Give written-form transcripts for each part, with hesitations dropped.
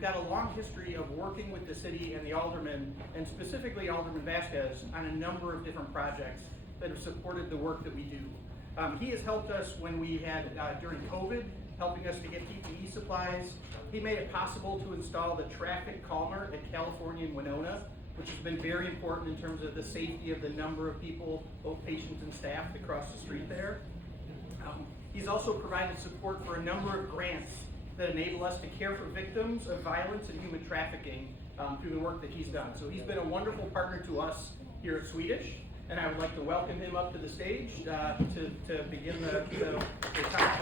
we've got a long history of working with the city and the aldermen, and specifically Alderman Vasquez, on a number of different projects that have supported the work that we do. He has helped us when we had, during COVID, helping us to get PPE supplies. He made it possible to install the traffic calmer at California and Winona, which has been very important in terms of the safety of the number of people, both patients and staff, that cross the street there. He's also provided support for a number of grants that enable us to care for victims of violence and human trafficking through the work that he's done. So he's been a wonderful partner to us here at Swedish, and I would like to welcome him up to the stage to begin the time.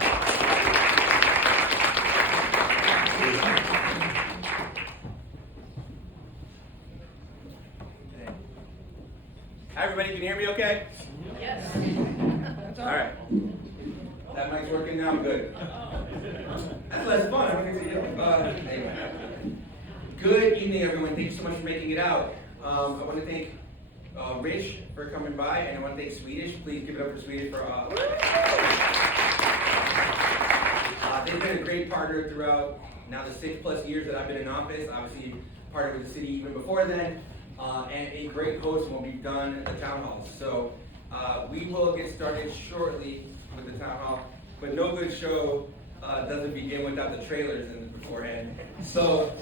Hi everybody, can you hear me okay? Yes. All right. That mic's working now, good. That's less fun. Anyway. Good evening everyone, thank you so much for making it out. I want to thank Rich for coming by, and I want to thank Swedish. Please give it up for Swedish for they've been a great partner throughout now the 6+ years that I've been in office. Obviously partnered with the city even before then, and a great host in what we've done at the town halls. So we will get started shortly with the town hall, but no good show doesn't begin without the trailers in beforehand. So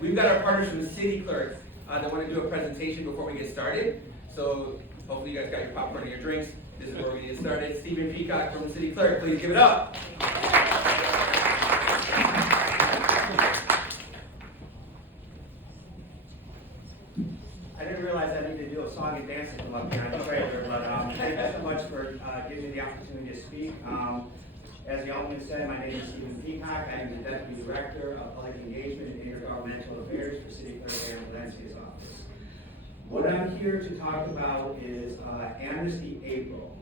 we've got our partners from the city clerk that want to do a presentation before we get started. So hopefully you guys got your popcorn and your drinks. This is where we get started. Stephen Peacock from the city clerk, please give it up. I didn't realize I needed to do a song and dance to come up here on the trailer, but thank you so much for giving me the opportunity to speak. As the Alderman said, my name is Stephen Peacock. I am the Deputy Director of Public Engagement and Intergovernmental Affairs for City Clerk Aaron Valencia's office. What I'm here to talk about is Amnesty April.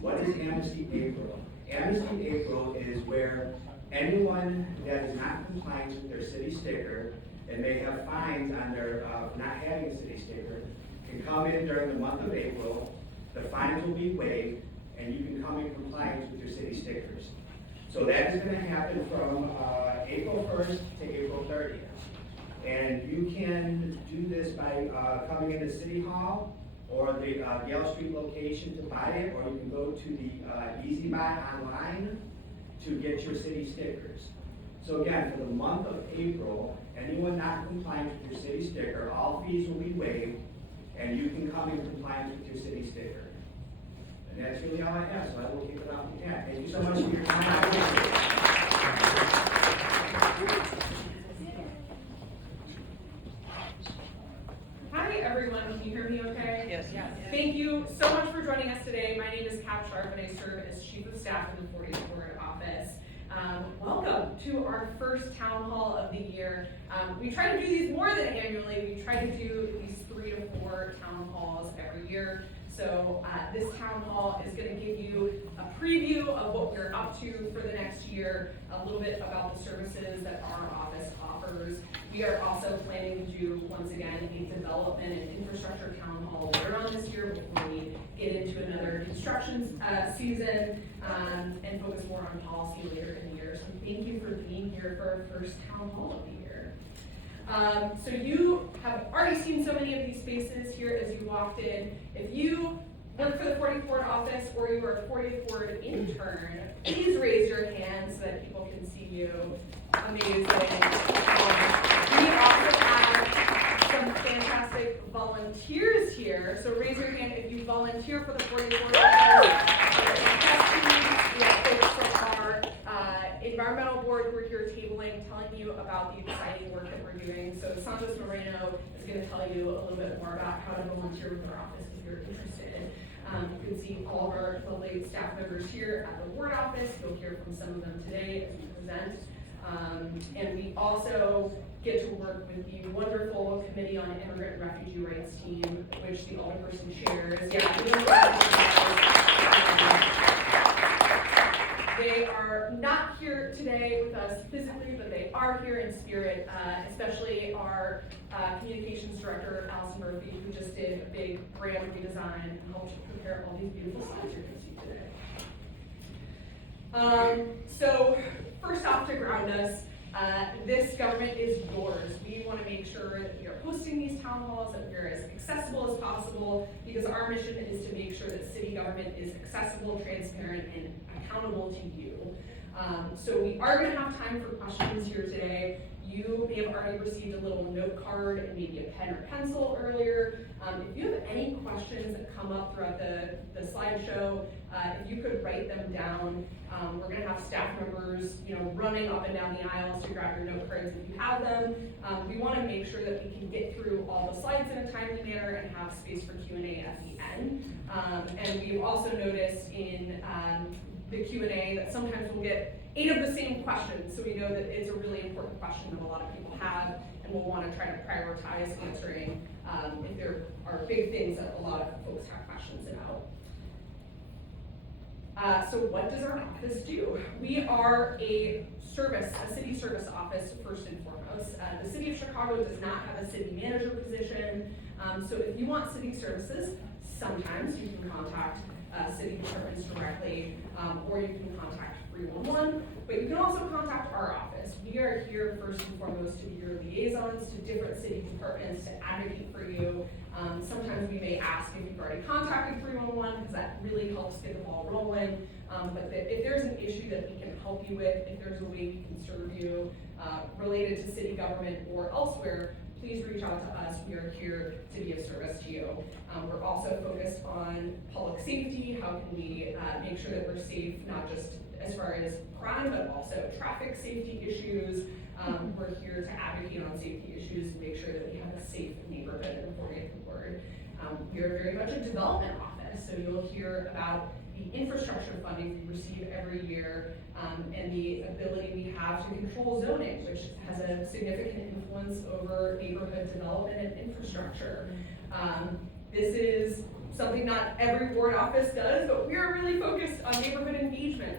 What is Amnesty April? Amnesty April is where anyone that is not compliant with their city sticker and may have fines on their not having a city sticker can come in during the month of April. The fines will be waived, and you can come in compliance with your city stickers. So that is going to happen from April 1st to April 30th. And you can do this by coming into City Hall or the Yale Street location to buy it, or you can go to the Easy Buy online to get your city stickers. So again, for the month of April, anyone not compliant with your city sticker, all fees will be waived, and you can come in compliance with your city sticker. And that's really all I have, so I will keep it off the cat. Thank you so much for your time. I appreciate it. Hi everyone, can you hear me okay? Yes. Thank you so much for joining us today. My name is Kat Sharp and I serve as Chief of Staff in the 40th Ward office. Welcome to our first town hall of the year. We try to do these more than annually. We try to do at least 3 to 4 town halls every year. So this town hall is going to give you a preview of what we're up to for the next year, a little bit about the services that our office offers. We are also planning to do, once again, a development and infrastructure town hall later on this year before we get into another construction season and focus more on policy later in the year. So thank you for being here for our first town hall of the year. So you have already seen so many of these spaces here as you walked in. If you work for the 40th Ward office or you are a 40th Ward intern, please raise your hand so that people can see you. Amazing. We also have some fantastic volunteers here. So raise your hand if you volunteer for the 40th Ward office. We have folks from our environmental board who are here tabling, telling you about the exciting work that we're doing. So Santos Moreno is going to tell you a little bit more about how to volunteer with our office if you're interested. You can see all of our lovely staff members here at the ward office. You'll hear from some of them today as we present. And we also get to work with the wonderful Committee on Immigrant and Refugee Rights team, which the alderperson chairs. They are not here today with us physically, but they are here in spirit, especially our communications director, Allison Murphy, who just did a big brand redesign and helped prepare all these beautiful slides you're going to see today. So first off, to ground us, This government is yours. We want to make sure that we are hosting these town halls, that we're as accessible as possible, because our mission is to make sure that city government is accessible, transparent, and accountable to you. So we are going to have time for questions here today. You may have already received a little note card and maybe a pen or pencil earlier. If you have any questions that come up throughout the slideshow, if you could write them down. We're going to have staff members, running up and down the aisles to grab your note cards if you have them. We want to make sure that we can get through all the slides in a timely manner and have space for Q&A at the end. And we've also noticed in the Q&A that sometimes we'll get 8 of the same questions, so we know that it's a really important question that a lot of people have, and we'll want to try to prioritize answering if there are big things that a lot of folks have questions about. So what does our office do? We are a city service office first and foremost. The city of Chicago does not have a city manager position, so if you want city services, sometimes you can contact city departments directly, or you can contact 311, but you can also contact our office. We are here first and foremost to be your liaisons to different city departments to advocate for you. Sometimes we may ask if you've already contacted 311 because that really helps get the ball rolling. But if there's an issue that we can help you with, if there's a way we can serve you related to city government or elsewhere, please reach out to us. We are here to be of service to you. We're also focused on public safety. How can we make sure that we're safe, not just as far as crime, but also traffic safety issues. We're here to advocate on safety issues and make sure that we have a safe neighborhood in the 40th Ward. We are very much a development office, so you'll hear about the infrastructure funding we receive every year, and the ability we have to control zoning, which has a significant influence over neighborhood development and infrastructure. This is something not every ward office does, but we are really focused on neighborhood engagement,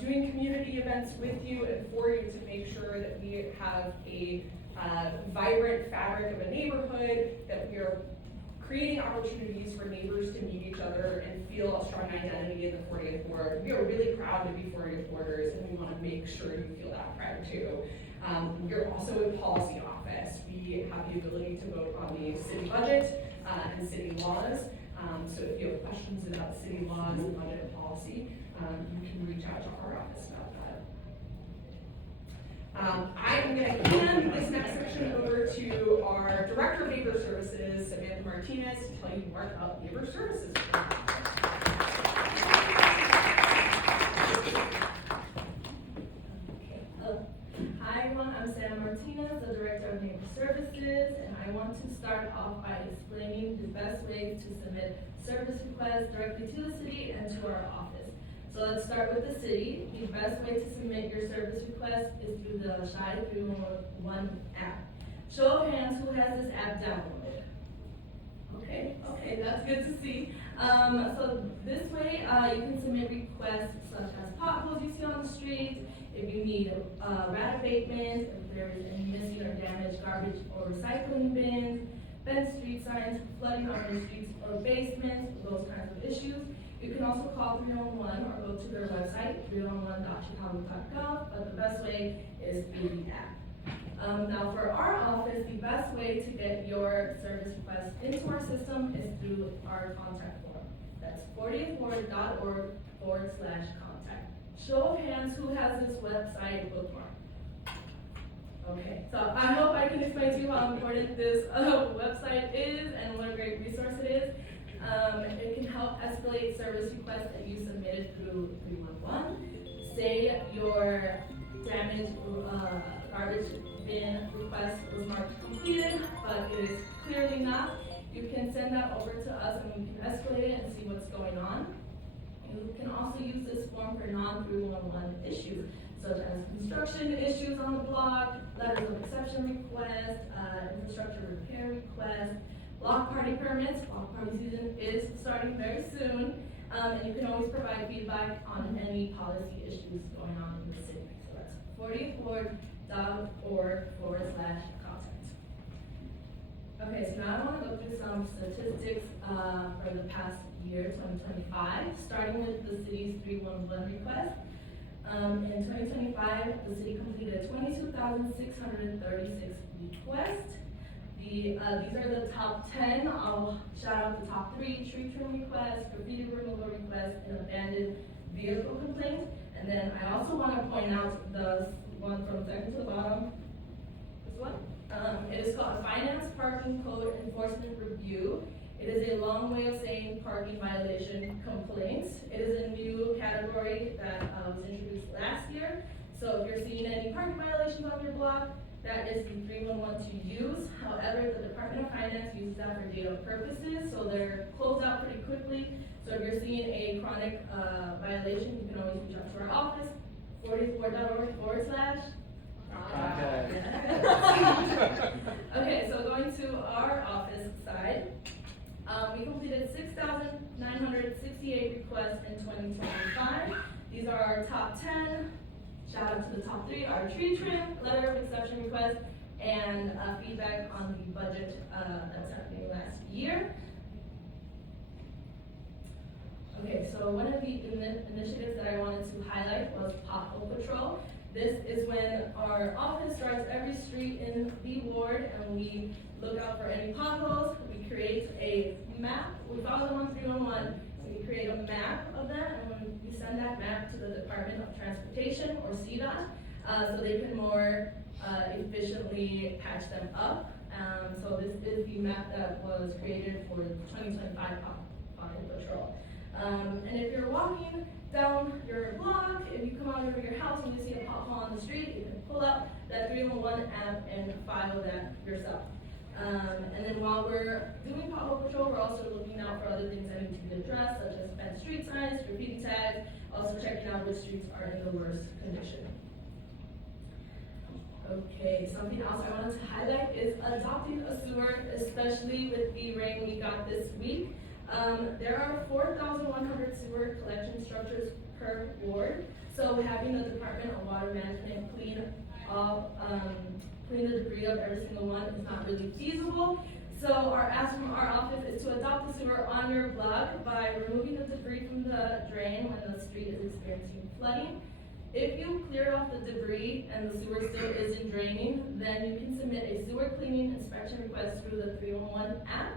doing community events with you and for you to make sure that we have a vibrant fabric of a neighborhood, that we are creating opportunities for neighbors to meet each other and feel a strong identity in the 40th Ward. We are really proud to be 40th Warders, and we want to make sure you feel that pride too. We're also a policy office. We have the ability to vote on the city budget and city laws. So if you have questions about city laws and budget and policy, you can reach out to our office about that. I am going to hand this next section over to our Director of Neighbor Services, Samantha Martinez, to tell you more about neighbor services. Hi everyone, I'm Sam Martinez, the Director of Neighbor Services, and I want to start off by explaining the best ways to submit service requests directly to the city and to our office. So let's start with the city. The best way to submit your service request is through the Shai 311 app. Show of hands, who has this app downloaded? Okay, that's good to see. So this way, you can submit requests such as potholes you see on the street, if you need rat abatement, if there is any missing or damaged garbage or recycling bins, bent street signs, flooding on your streets or basements, those kinds of issues. You can also call 311 or go to their website, 311.chicago.gov, but the best way is through the app. Now for our office, the best way to get your service request into our system is through our contact form. That's 40thward.org/contact. Show of hands, who has this website bookmarked? Okay, so I hope I can explain to you how important this website is and what a great resource it is. It can help escalate service requests that you submitted through 311. Say your damaged garbage bin request was marked completed, but it is clearly not. You can send that over to us and we can escalate it and see what's going on. You can also use this form for non-311 issues, such as construction issues on the block, letters of exception request, infrastructure repair request, block party permits. Block party season is starting very soon, and you can always provide feedback on any policy issues going on in the city. So that's 40thward.org/contact. Okay, so now I want to go through some statistics for the past year, 2025, starting with the city's 311 request. In 2025, the city completed 22,636 requests. These are the top 10. I'll shout out the top 3: tree trim requests, graffiti removal requests, and abandoned vehicle complaints. And then I also want to point out the one from second to the bottom. This one. It is called a Finance Parking Code Enforcement Review. It is a long way of saying parking violation complaints. It is a new category that was introduced last year. So if you're seeing any parking violations on your block, that is the 311 to use. However, the Department of Finance uses that for data purposes, so they're closed out pretty quickly. So if you're seeing a chronic violation, you can always reach out to our office, 44.org/. Okay, so going to our office side, we completed 6,968 requests in 2025. These are our top 10. Shout out to the top 3: our tree trim, letter of exception request, and feedback on the budget that was happening last year. Okay, so one of the initiatives that I wanted to highlight was Pothole Patrol. This is when our office drives every street in the ward and we look out for any potholes. We create a map. We follow them on 311. So we create a map of them, and when we send that map to the Department of Transportation or CDOT, so they can more efficiently patch them up. So this is the map that was created for the 2025 Pothole Patrol. And if you're walking down your block, if you come out of your house and you see a pothole on the street, you can pull up that 311 app and file that yourself. And then while we're doing Pothole Patrol, we're also looking out for other things that need to be addressed, such as fenced street signs, graffiti tags, also checking out which streets are in the worst condition. Okay, something else I wanted to highlight is adopting a sewer, especially with the rain we got this week. There are 4,100 sewer collection structures per ward, so having the Department of Water Management clean the debris of every single one is not really feasible. So our ask from our office is to adopt the sewer on your block by removing the debris from the drain when the street is experiencing flooding. If you cleared off the debris and the sewer still isn't draining, then you can submit a sewer cleaning inspection request through the 311 app.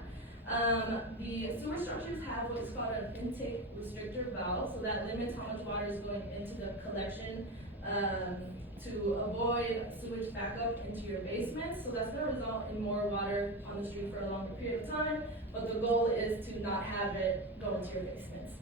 The sewer structures have what's called an intake restrictor valve, so that limits how much water is going into the collection to avoid sewage backup into your basement. So that's going to result in more water on the street for a longer period of time, but the goal is to not have it go into your basements.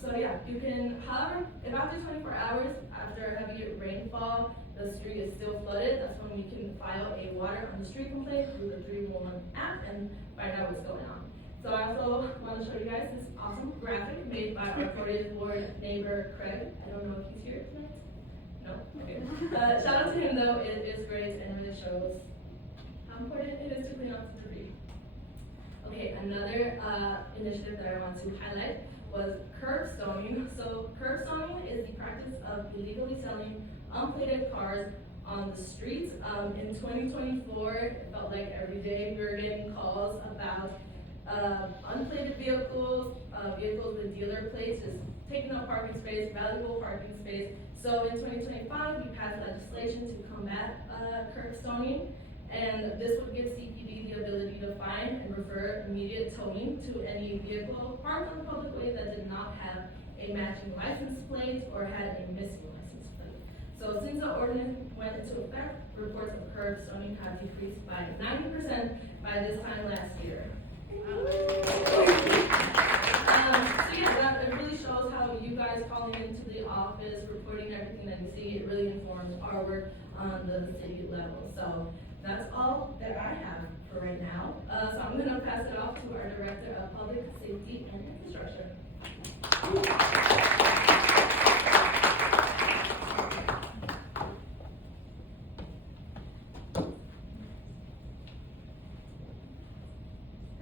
So yeah, you can, however, if after 24 hours after heavy rainfall, the street is still flooded, that's when we can file a water on the street complaint through the 311 app and find out what's going on. So I also want to show you guys this awesome graphic made by our 40th ward neighbor, Craig. I don't know if he's here tonight. No? Okay. Shout out to him though, it is great and really shows how important it is to clean up the debris. Okay, another initiative that I want to highlight was curb stoning. So curb stoning is the practice of illegally selling unplated cars on the streets. In 2024, it felt like every day we were getting calls about unplated vehicles, vehicles with dealer plates just taking up parking space, valuable parking space. So in 2025, we passed legislation to combat curb stoning, and this would give CPD the ability to find and refer immediate towing to any vehicle parked on the public way that did not have a matching license plate or had a missing license plate. So since the ordinance went into effect, reports of curb stoning have decreased by 90% by this time last year. So yeah, that it really shows how you guys calling into the office, reporting everything that you see, it really informs our work on the city level. So that's all that I have for right now. So I'm going to pass it off to our Director of Public Safety and Infrastructure.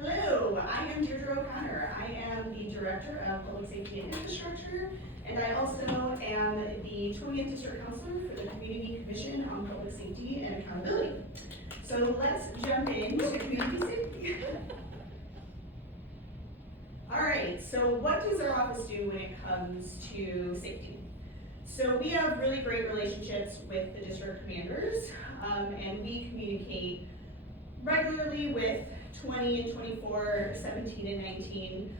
Hello, I am Deirdre O'Connor. I am the Director of Public Safety and Infrastructure, and I also am the 20th District Counselor for the Community Commission on Public Safety and Accountability. So let's jump into community safety. All right, so what does our office do when it comes to safety? So we have really great relationships with the district commanders, and we communicate regularly with 20 and 24, 17 and 19.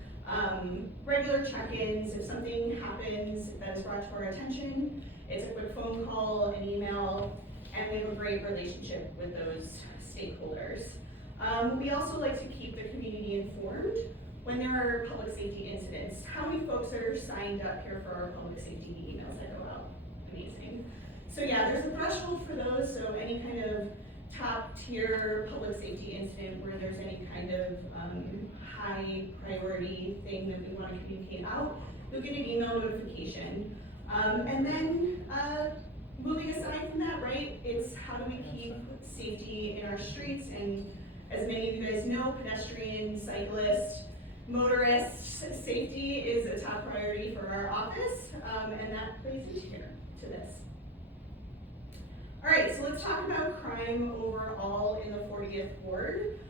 Regular check-ins, if something happens that is brought to our attention, it's a quick phone call, an email, and we have a great relationship with those stakeholders. We also like to keep the community informed when there are public safety incidents. How many folks are signed up here for our public safety emails that go out? Amazing. So yeah, there's a threshold for those, so any kind of top tier public safety incident where there's any kind of high priority thing that we want to communicate out, you'll get an email notification. And then moving aside from that, right, it's how do we keep safety in our streets, and as many of you guys know, pedestrians, cyclists, motorists, safety is a top priority for our office, and that plays into here to this. All right, so let's talk about crime overall in the 40th Ward.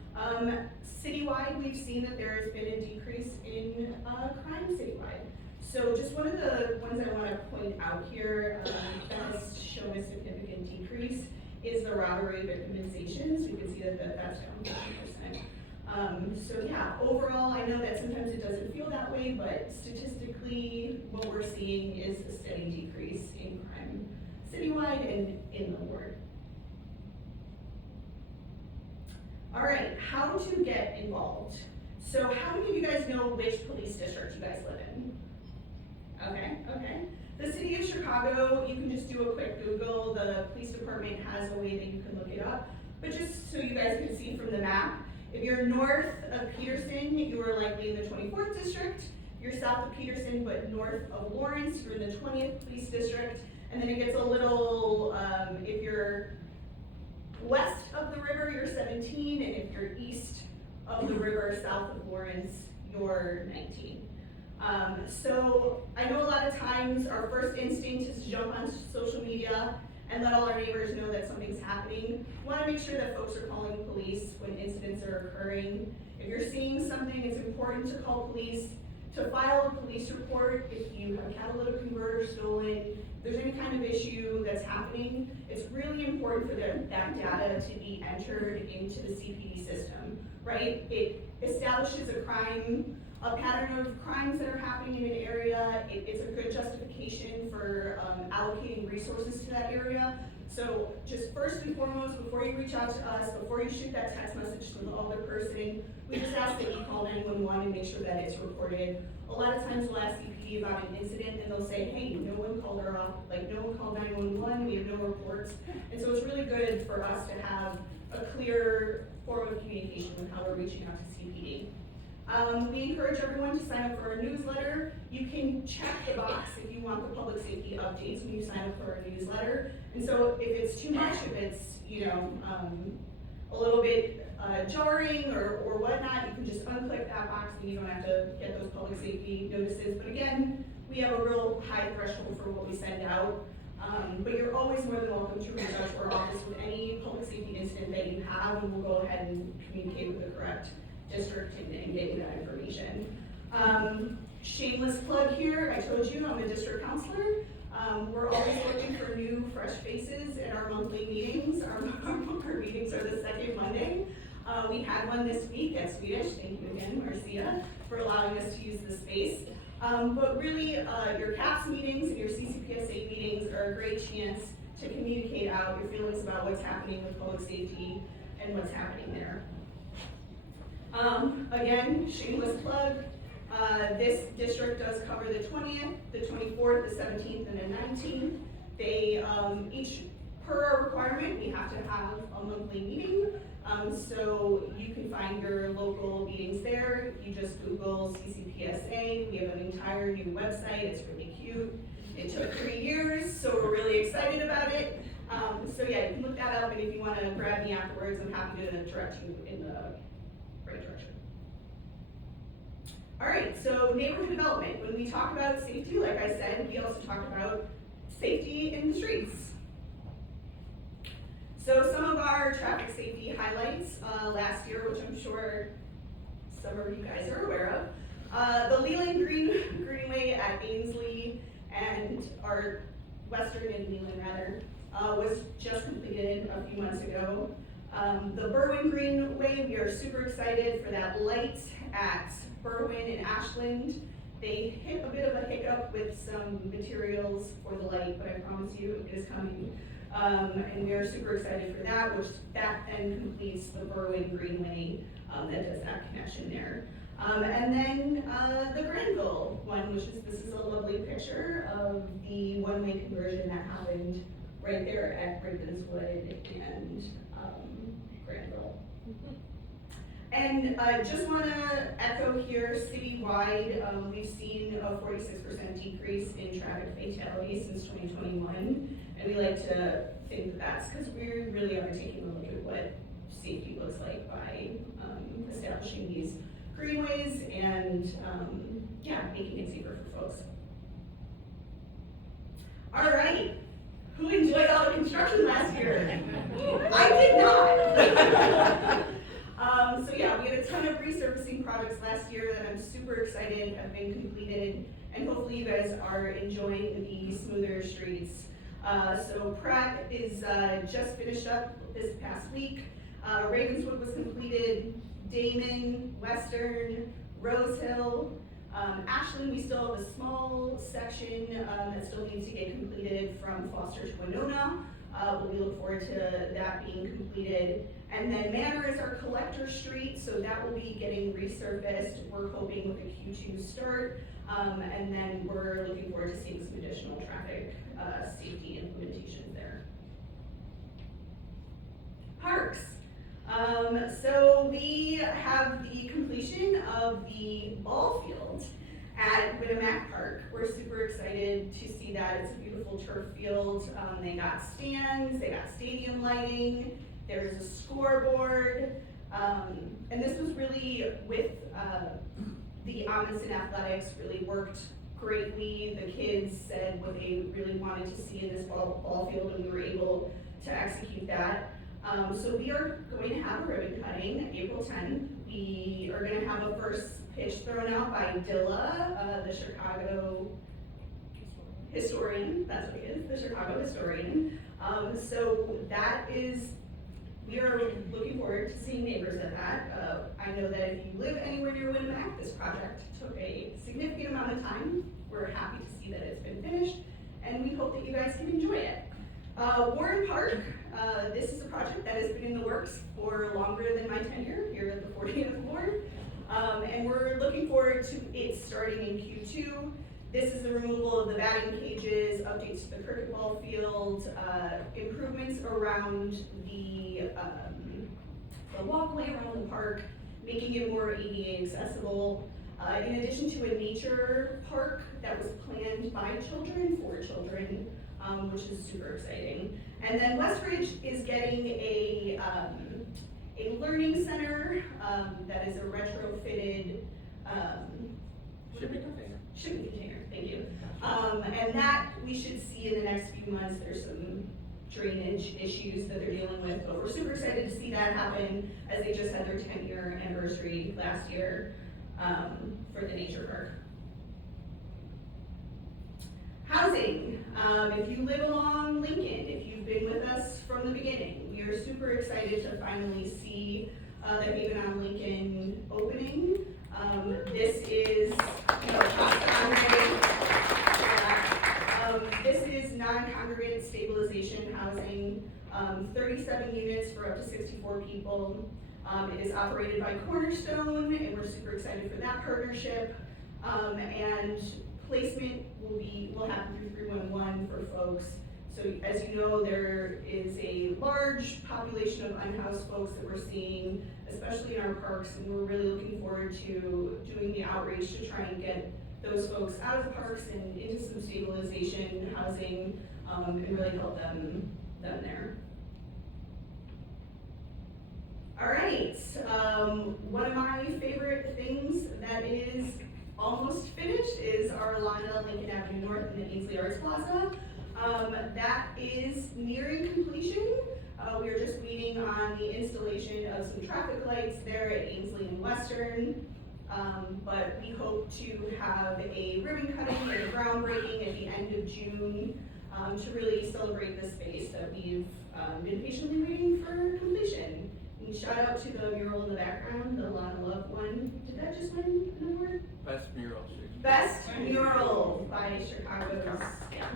Citywide, we've seen that there has been a decrease in crime citywide. So just one of the ones I want to point out here that has shown a significant decrease is the robbery victimizations. You can see that that's down 50%. So yeah, overall, I know that sometimes it doesn't feel that way, but statistically, what we're seeing is a steady decrease in crime citywide and in the ward. All right, how to get involved. So how many of you guys know which police district you guys live in? Okay. The city of Chicago, you can just do a quick Google. The police department has a way that you can look it up. But just so you guys can see from the map, if you're north of Peterson, you are likely in the 24th district. You're south of Peterson, but north of Lawrence, you're in the 20th police district. And then it gets a little, if you're west of the river, you're 17, and if you're east of the river, south of Lawrence, you're 19. So I know a lot of times our first instinct is to jump on social media and let all our neighbors know that something's happening. We want to make sure that folks are calling police when incidents are occurring. If you're seeing something, it's important to call police, to file a police report if you have a catalytic converter stolen, if there's any kind of issue that's happening. It's really important for that data to be entered into the CPD system, right? It establishes a pattern of crimes that are happening in an area. It's a good justification for allocating resources to that area. So just first and foremost, before you reach out to us, before you shoot that text message to the other person, we just ask that you call 911 and make sure that it's reported. A lot of times we'll ask CPD about an incident and they'll say, hey, no one called her off, like no one called 911, we have no reports. And so it's really good for us to have a clear form of communication with how we're reaching out to CPD. We encourage everyone to sign up for our newsletter. You can check the box if you want the public safety updates when you sign up for our newsletter. And so if it's too much, if it's, a little bit jarring or whatnot, you can just unclick that box and you don't have to get those public safety notices. But again, we have a real high threshold for what we send out. But you're always more than welcome to reach out to our office with any public safety incident that you have, and we'll go ahead and communicate with the correct district and get you that information. Shameless plug here, I told you I'm a district counselor. We're always looking for new, fresh faces at our monthly meetings. Our meetings are the second Monday. We had one this week at Swedish. Thank you again, Marcia, for allowing us to use the space. But really, your CAPS meetings and your CCPSA meetings are a great chance to communicate out your feelings about what's happening with public safety and what's happening there. Again, shameless plug, this district does cover the 20th, the 24th, the 17th, and the 19th. They, each, per our requirement, we have to have a monthly meeting. So you can find your local meetings there. You just Google CCPSA. We have an entire new website. It's really cute. It took 3 years, so we're really excited about it. So yeah, you can look that up, and if you want to grab me afterwards, I'm happy to direct you in the right direction. All right, so neighborhood development. When we talk about safety, like I said, we also talk about safety in the streets. So some of our traffic safety highlights last year, which I'm sure some of you guys are aware of. The Leland Greenway at Ainsley and our Western and Leland rather, was just completed a few months ago. The Berwyn Greenway, we are super excited for that light at Berwyn and Ashland. They hit a bit of a hiccup with some materials for the light, but I promise you it is coming. And we are super excited for that, which that then completes the Berwyn Greenway that does that connection there. And then the Granville one, which is, this is a lovely picture of the one-way conversion that happened right there at Ravenswood and Granville. And I just want to echo here, citywide, we've seen a 46% decrease in traffic fatalities since 2021. And we like to think that that's because we really are taking a look at what safety looks like by establishing these greenways and yeah, making it safer for folks. All right, who enjoyed all the construction last year? I did not. So yeah, we had a ton of resurfacing projects last year that I'm super excited have been completed, and hopefully you guys are enjoying the smoother streets. So Pratt is just finished up this past week. Ravenswood was completed, Damon, Western, Rose Hill. Ashland, we still have a small section that still needs to get completed from Foster to Winona. But we look forward to that being completed. And then Manor is our collector street, so that will be getting resurfaced. We're hoping with a Q2 start. And then we're looking forward to seeing some additional traffic safety implementations there. Parks. So we have the completion of the ball field at Winnemac Park. We're super excited to see that. It's a beautiful turf field. They got stands, they got stadium lighting, there's a scoreboard. And this was really with the Amundsen Athletics really worked greatly. The kids said what they really wanted to see in this ball field, and we were able to execute that. So we are going to have a ribbon cutting April 10th. We are going to have a first pitch thrown out by Dilla, the Chicago historian. That's what he is, the Chicago historian. So that is, we are looking forward to seeing neighbors at that. I know that if you live anywhere near Winnemac, this project took a significant amount of time. We're happy to see that it's been finished, and we hope that you guys can enjoy it. Warren Park, this is a project that has been in the works for longer than my tenure here at the 40th Ward. And we're looking forward to it starting in Q2. This is the removal of the batting cages, updates to the cricket ball field, improvements around the walkway around the park, making it more ADA accessible. In addition to a nature park that was planned by children for children, which is super exciting. And then Westridge is getting a learning center that is a retrofitted Shipping container. shipping container, thank you. And that we should see in the next few months. There's some drainage issues that they're dealing with, but we're super excited to see that happen as they just had their 10-year anniversary last year for the nature park. Housing, if you live along Lincoln, if you've been with us from the beginning, we are super excited to finally see the Haven on Lincoln opening. This is, this is non-congregate stabilization housing, 37 units for up to 64 people. It is operated by Cornerstone, and we're super excited for that partnership. And placement will happen through 311 for folks. So as you know, there is a large population of unhoused folks that we're seeing, especially in our parks, and we're really looking forward to doing the outreach to try and get those folks out of the parks and into some stabilization housing, and really help them there. All right, one of my favorite things that is almost finished is our Alana Lincoln Avenue North in the Ainsley Arts Plaza. That is nearing completion. We are just waiting on the installation of some traffic lights there at Ainsley and Western. But we hope to have a ribbon cutting and a groundbreaking at the end of June. to really celebrate this space that we've been patiently waiting for completion. And shout out to the mural in the background, the Lana Love one. Did that just win an award? Best mural. Best mural by Chicago's. Yeah.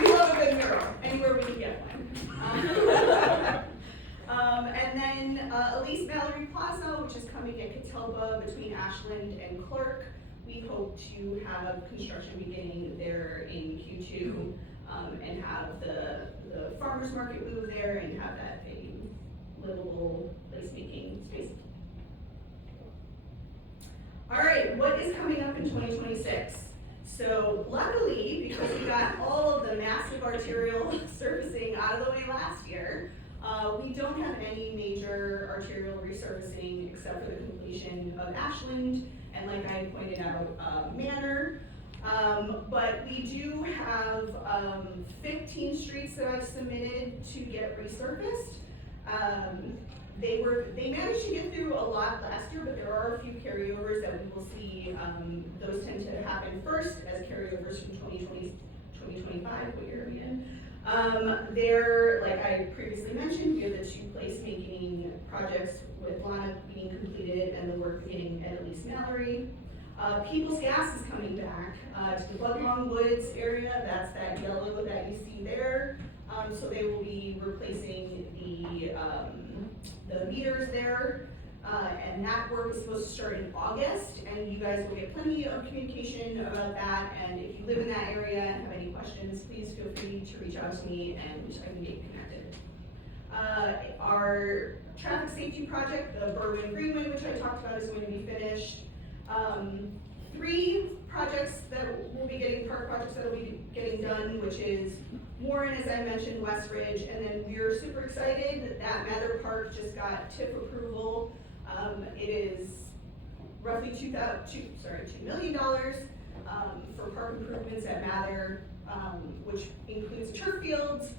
We love a good mural, anywhere we can get one. And then Elise Mallory Plaza, which is coming at Catalpa between Ashland and Clark. We hope to have construction beginning there in Q2 and have the farmer's market move there and have that a livable placemaking space. All right, what is coming up in 2026? So luckily, because we got all of the massive arterial surfacing out of the way last year, we don't have any major arterial resurfacing except for the completion of Ashland and, like I pointed out, Manor. But we do have 15 streets that I've submitted to get resurfaced. They managed to get through a lot last year, but there are a few carryovers that we will see. Those tend to happen first as carryovers from 2020, 2025, what year are we in? There, like I previously mentioned, we have the 2 placemaking projects with Lana being completed and the work beginning at Elise Mallory. People's Gas is coming back to the Budlong Woods area. That's that yellow that you see there. So they will be replacing the meters there. And that work is supposed to start in August, and you guys will get plenty of communication about that. And if you live in that area and have any questions, please feel free to reach out to me and I can get connected. Our traffic safety project, the Berwyn Greenway, which I talked about, is going to be finished. 3 projects that will be getting, park projects that will be getting done, which is Warren, as I mentioned, West Ridge, and then we're super excited that Mather Park just got TIF approval. It is roughly $2 million for park improvements at Mather, which includes turf fields,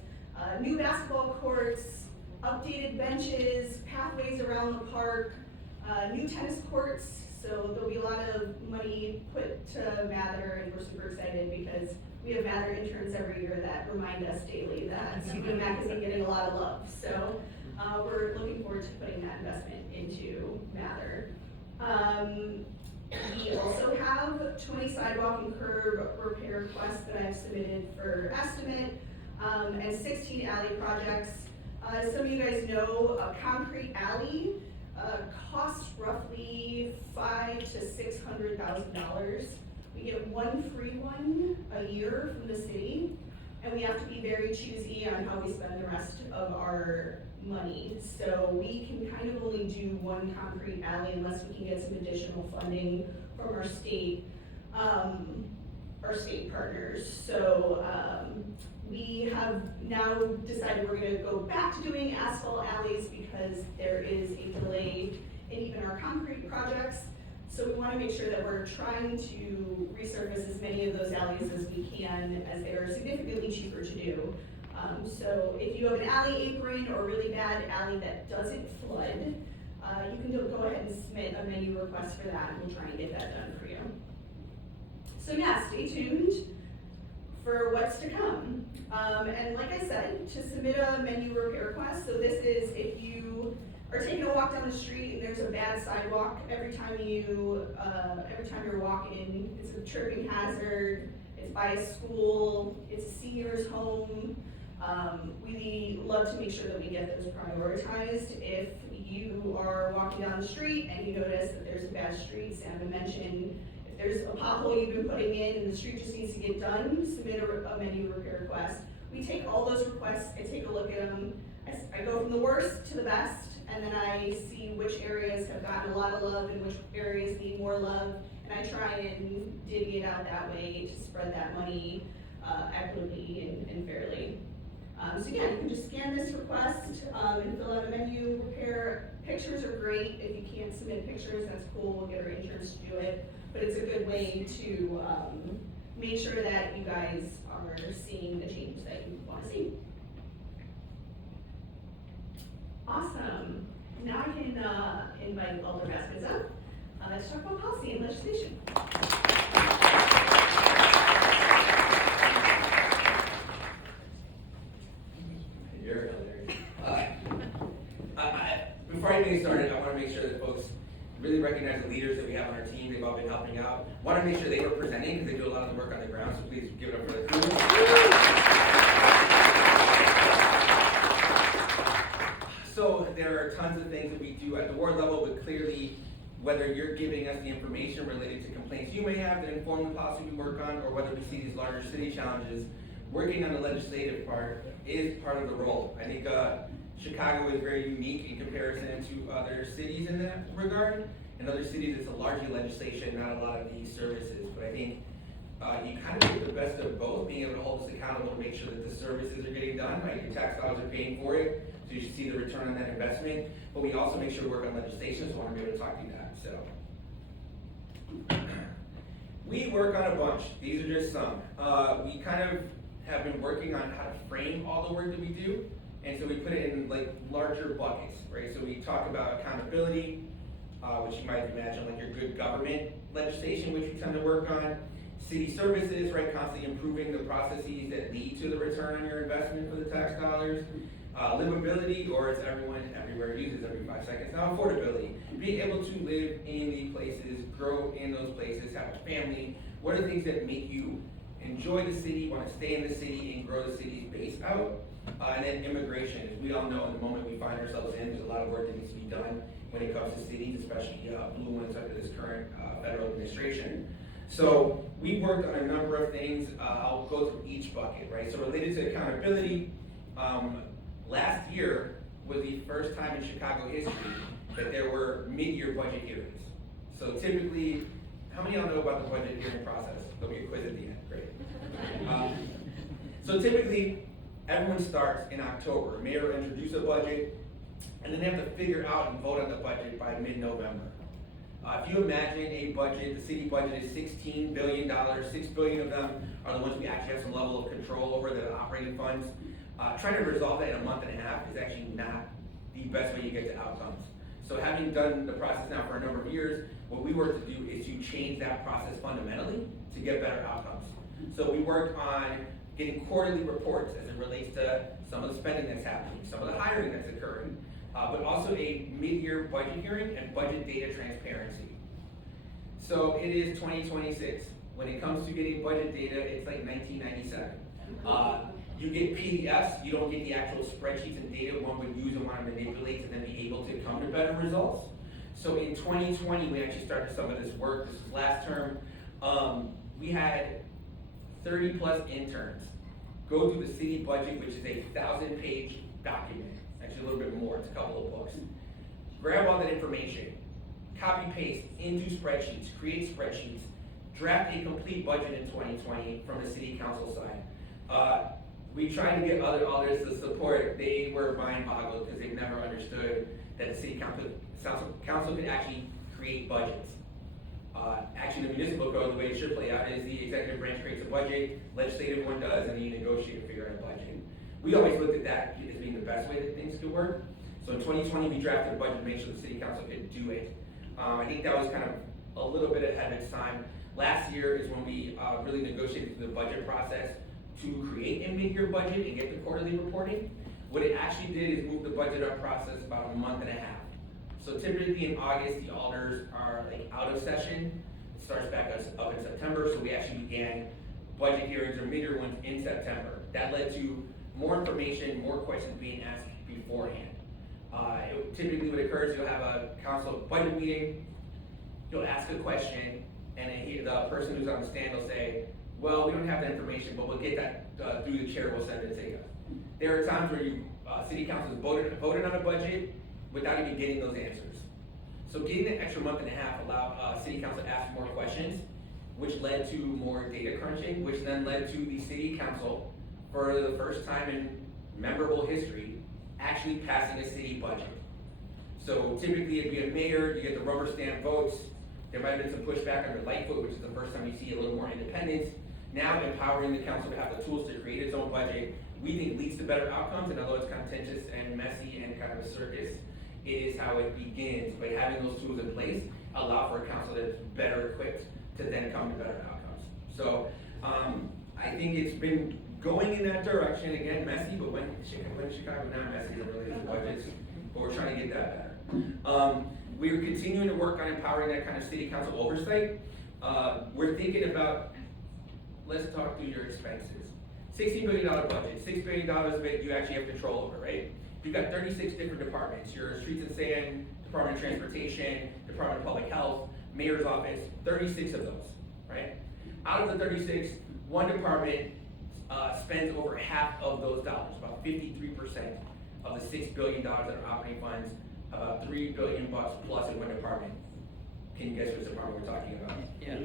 new basketball courts, updated benches, pathways around the park, new tennis courts. So there'll be a lot of money put to Mather, and we're super excited because we have Mather interns every year that remind us daily that MAC isn't getting a lot of love. So we're looking forward to putting that investment into Mather. We also have 20 sidewalk and curb repair requests that I've submitted for estimate, and 16 alley projects. Some of you guys know a concrete alley costs roughly $500,000 to $600,000. We get 1 free one a year from the city, and we have to be very choosy on how we spend the rest of our money. So we can kind of only do 1 concrete alley unless we can get some additional funding from our state partners. So we have now decided we're going to go back to doing asphalt alleys because there is a delay in even our concrete projects. So we want to make sure that we're trying to resurface as many of those alleys as we can, as they are significantly cheaper to do. So if you have an alley apron or a really bad alley that doesn't flood, you can go ahead and submit a menu request for that, and we'll try and get that done for you. So yeah, stay tuned for what's to come. And like I said, to submit a menu repair request, so this is if you are taking a walk down the street and there's a bad sidewalk, every time you're walking, it's a tripping hazard, it's by a school, it's a senior's home. We love to make sure that we get those prioritized. If you are walking down the street and you notice that there's a bad street, Sam mentioned, if there's a pothole you've been putting in and the street just needs to get done, submit a menu repair request. We take all those requests, I take a look at them, I go from the worst to the best, and then I see which areas have gotten a lot of love and which areas need more love, and I try and divvy it out that way to spread that money equitably and fairly. So yeah, you can just scan this request and fill out a menu repair. Pictures are great. If you can't submit pictures, that's cool. We'll get our interns to do it. But it's a good way to make sure that you guys are seeing the change that you want to see. Awesome. Now I can invite Alder Vasquez up. Let's talk about policy and legislation. before I even get started, I want to make sure that folks really recognize the leaders that we have on our team. They've all been helping out. Want to make sure they were presenting because they do a lot of the work on the ground, so please give it up for the crew. So there are tons of things that we do at the ward level, but clearly, whether you're giving us the information related to complaints you may have that inform the policy we work on, or whether we see these larger city challenges, working on the legislative part is part of the role. I think Chicago is very unique in comparison to other cities in that regard. In other cities, it's a largely legislation, not a lot of these services. But I think you kind of get the best of both, being able to hold us accountable to make sure that the services are getting done, right? Your tax dollars are paying for it, so you should see the return on that investment. But we also make sure we work on legislation, so I want to be able to talk to you that. So we work on a bunch. These are just some. We kind of have been working on how to frame all the work that we do. And so we put it in like larger buckets, right? So we talk about accountability, which you might imagine like your good government legislation, which we tend to work on. City services, right? Constantly improving the processes that lead to the return on your investment for the tax dollars. Livability, or as everyone everywhere uses every 5 seconds now, affordability. Being able to live in the places, grow in those places, have a family. What are the things that make you enjoy the city, want to stay in the city, and grow the city's base out? And then immigration. As we all know, in the moment we find ourselves in, there's a lot of work that needs to be done when it comes to cities, especially blue ones under this current federal administration. So we worked on a number of things. I'll go through each bucket, right? So related to accountability, last year was the first time in Chicago history that there were mid-year budget hearings. So typically, how many of y'all know about the budget hearing process? There'll be a quiz at the end, great. So typically, everyone starts in October. Mayor will introduce a budget, and then they have to figure out and vote on the budget by mid-November. If you imagine a budget, the city budget is $16 billion, $6 billion of them are the ones we actually have some level of control over, the operating funds. Trying to resolve that in a month and a half is actually not the best way you get to outcomes. So having done the process now for a number of years, what we work to do is to change that process fundamentally to get better outcomes. So we work on getting quarterly reports as it relates to some of the spending that's happening, some of the hiring that's occurring, but also a mid-year budget hearing and budget data transparency. So it is 2026. When it comes to getting budget data, it's like 1997. You get PDFs, you don't get the actual spreadsheets and data one would use and want to manipulate to then be able to come to better results. So in 2020, we actually started some of this work. This was last term. We had 30 plus interns go through the city budget, which is a 1,000-page document. Actually a little bit more, it's a couple of books. Grab all that information, copy paste into spreadsheets, create spreadsheets, draft a complete budget in 2020 from the city council side. We tried to get other auditors to support. They were mind boggled because they've never understood that the city council could actually create budgets. Actually, the municipal code, the way it should play out is the executive branch creates a budget, legislative one does, and then you negotiate and figure out a budget. We always looked at that as being the best way that things could work. So in 2020, we drafted a budget to make sure the city council could do it. I think that was kind of a little bit ahead of its time. Last year is when we really negotiated the budget process to create a mid-year budget and get the quarterly reporting. What it actually did is move the budget up process about a month and a half. So typically in August, the alders are like out of session. It starts back up in September, so we actually began budget hearings or mid-year ones in September. That led to more information, more questions being asked beforehand. Typically what occurs, you'll have a council budget meeting, you'll ask a question, and then the person who's on the stand will say, well, we don't have that information, but we'll get that through the chair, we'll send it to you. There are times where city council has voted on a budget without even getting those answers. So getting that extra month and a half allowed city council to ask more questions, which led to more data crunching, which then led to the city council, for the first time in memorable history, actually passing a city budget. So typically it'd be a mayor, you get the rubber stamp votes. There might have been some pushback under Lightfoot, which is the first time you see a little more independence. Now empowering the council to have the tools to create its own budget, we think leads to better outcomes, and although it's contentious and messy and kind of a circus, it is how it begins. But having those tools in place allow for a council that's better equipped to then come to better outcomes. So I think it's been going in that direction. Again, messy, but when Chicago not messy, it really is budgets, but we're trying to get that better. We're continuing to work on empowering that kind of city council oversight. We're thinking about, let's talk through your expenses. $16 billion budget, $6 billion of it you actually have control over, right? You've got 36 different departments, your streets and sand, Department of Transportation, Department of Public Health, Mayor's Office, 36 of those, right? Out of the 36, one department spends over half of those dollars, about 53% of the $6 billion in our operating funds, about $3 billion bucks plus in one department. Can you guess which department we're talking about? Yeah.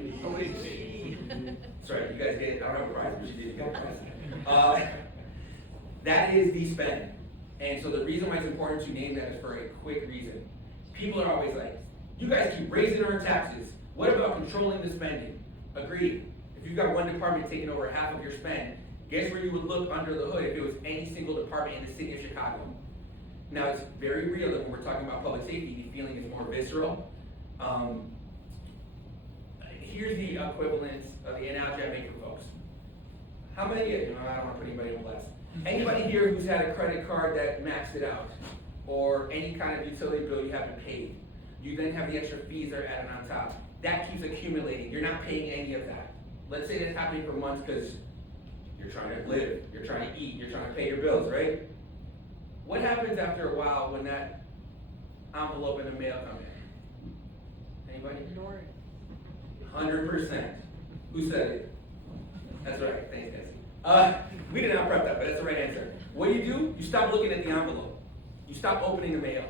Sorry, you guys get it. I don't have a prize, but you did get a prize. That is the spend. And so the reason why it's important to name that is for a quick reason. People are always like, you guys keep raising our taxes. What about controlling the spending? Agreed. If you've got one department taking over half of your spend, guess where you would look under the hood if it was any single department in the city of Chicago? Now, it's very real that when we're talking about public safety, the feeling is more visceral. Here's the equivalent of the analogy I make for folks. How many, I don't want to put anybody on blast. Anybody here who's had a credit card that maxed it out, or any kind of utility bill you haven't paid, you then have the extra fees that are added on top. That keeps accumulating. You're not paying any of that. Let's say that's happening for months because you're trying to live, you're trying to eat, you're trying to pay your bills, right? What happens after a while when that envelope in the mail comes in? Anybody? 100%. Who said it? That's right, thanks guys. We did not prep that, but that's the right answer. What do? You stop looking at the envelope. You stop opening the mail.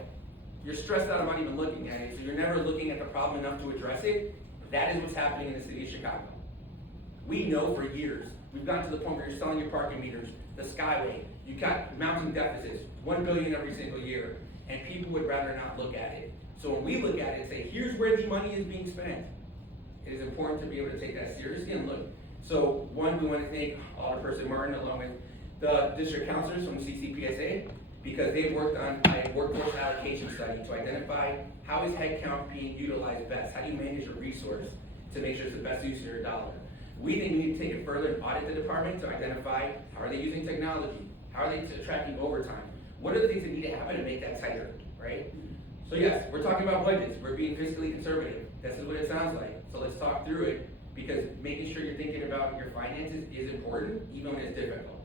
You're stressed out about even looking at it, so you're never looking at the problem enough to address it. That is what's happening in the city of Chicago. We know for years, we've gotten to the point where you're selling your parking meters, the Skyway, you've got mounting deficits, $1 billion every single year, and people would rather not look at it. So when we look at it and say, here's where the money is being spent, it is important to be able to take that seriously and look. So one, we want to thank Alderperson Martin along with the district counselors from CCPSA, because they've worked on a workforce allocation study to identify how is headcount being utilized best. How do you manage a resource to make sure it's the best use of your dollar? We think we need to take it further and audit the department to identify how are they using technology? How are they tracking overtime? What are the things that need to happen to make that tighter, right? So yes, we're talking about budgets. We're being fiscally conservative. This is what it sounds like. So let's talk through it, because making sure you're thinking about your finances is important, even when it's difficult.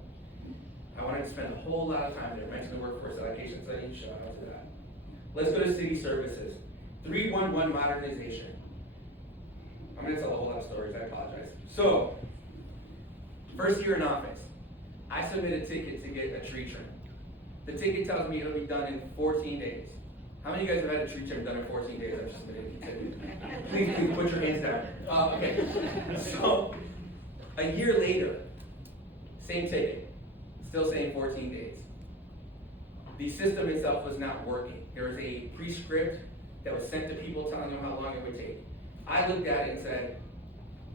I wanted to spend a whole lot of time there. I mentioned the workforce allocation study, shout out to that. Let's go to city services. 311 modernization. I'm gonna tell a whole lot of stories, I apologize. So, first year in office, I submit a ticket to get a tree trim. The ticket tells me it'll be done in 14 days. How many of you guys have had a tree trim done in 14 days? I've submitted a ticket. Please put your hands down. Okay, so a year later, same ticket, still saying 14 days. The system itself was not working. There was a pre-script that was sent to people telling them how long it would take. I looked at it and said,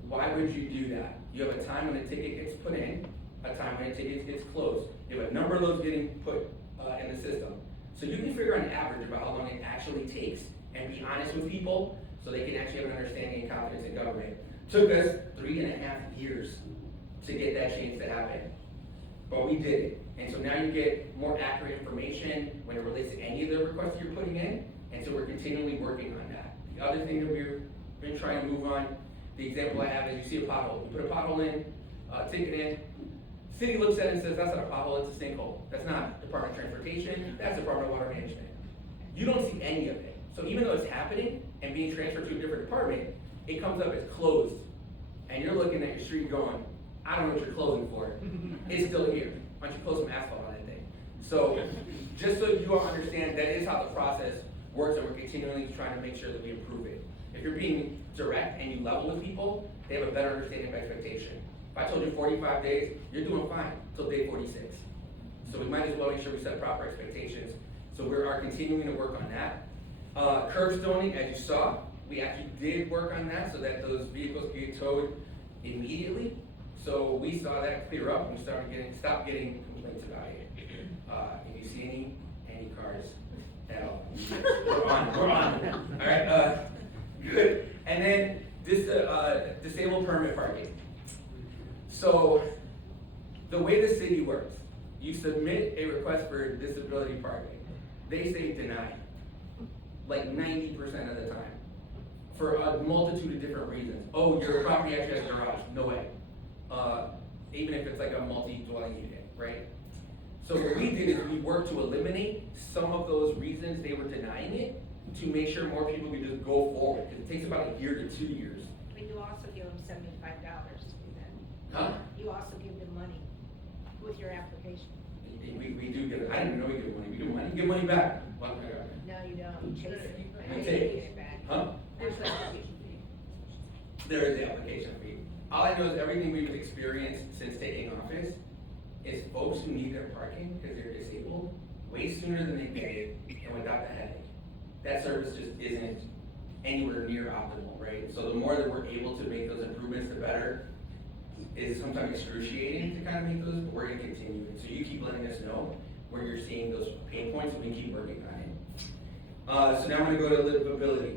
why would you do that? You have a time when the ticket gets put in, a time when the ticket gets closed. You have a number of those getting put in the system. So you can figure out an average about how long it actually takes and be honest with people so they can actually have an understanding and confidence in government. Took us 3.5 years to get that change to happen. But we did it. And so now you get more accurate information when it relates to any of the requests you're putting in. And so we're continually working on that. The other thing that we've been trying to move on, the example I have is you see a pothole. You put a pothole in, ticket in, city looks at it and says, that's not a pothole, it's a sinkhole. That's not Department of Transportation, that's Department of Water Management. You don't see any of it. So even though it's happening and being transferred to a different department, it comes up as closed. And you're looking at your street going, I don't know what you're closing for. It's still here. Why don't you close some asphalt on that thing? So just so you all understand, that is how the process works, and we're continually trying to make sure that we improve it. If you're being direct and you level with people, they have a better understanding of expectation. If I told you 45 days, you're doing fine until day 46. So we might as well make sure we set proper expectations. So we are continuing to work on that. Curb stoning, as you saw, we actually did work on that so that those vehicles get towed immediately. So we saw that clear up and we stopped getting complaints about it. If you see any cars at all, we're on. All right, good. And then this disabled permit parking. So the way the city works, you submit a request for disability parking. They say denied. like 90% of the time, for a multitude of different reasons. Oh, your property actually has a garage, no way. Even if it's like a multi-dwelling unit, right? So what we did is we worked to eliminate some of those reasons they were denying it, to make sure more people could just go forward, because it takes about a year to 2 years. But you also give them $75 to do that. Huh? You also give them money with your application. We do give, I didn't even know we give money, we give money, give money back. Well, No, you don't. Chase it. You take it. it back. Huh? There's an application fee. There is the application fee. All I know is everything we've experienced since taking office is folks who need their parking because they're disabled way sooner than they paid and without the headache. That service just isn't anywhere near optimal, right? So the more that we're able to make those improvements, the better. It's sometimes excruciating to kind of make those, but we're gonna continue. So you keep letting us know where you're seeing those pain points and we can keep working on it. So now I'm gonna go to livability.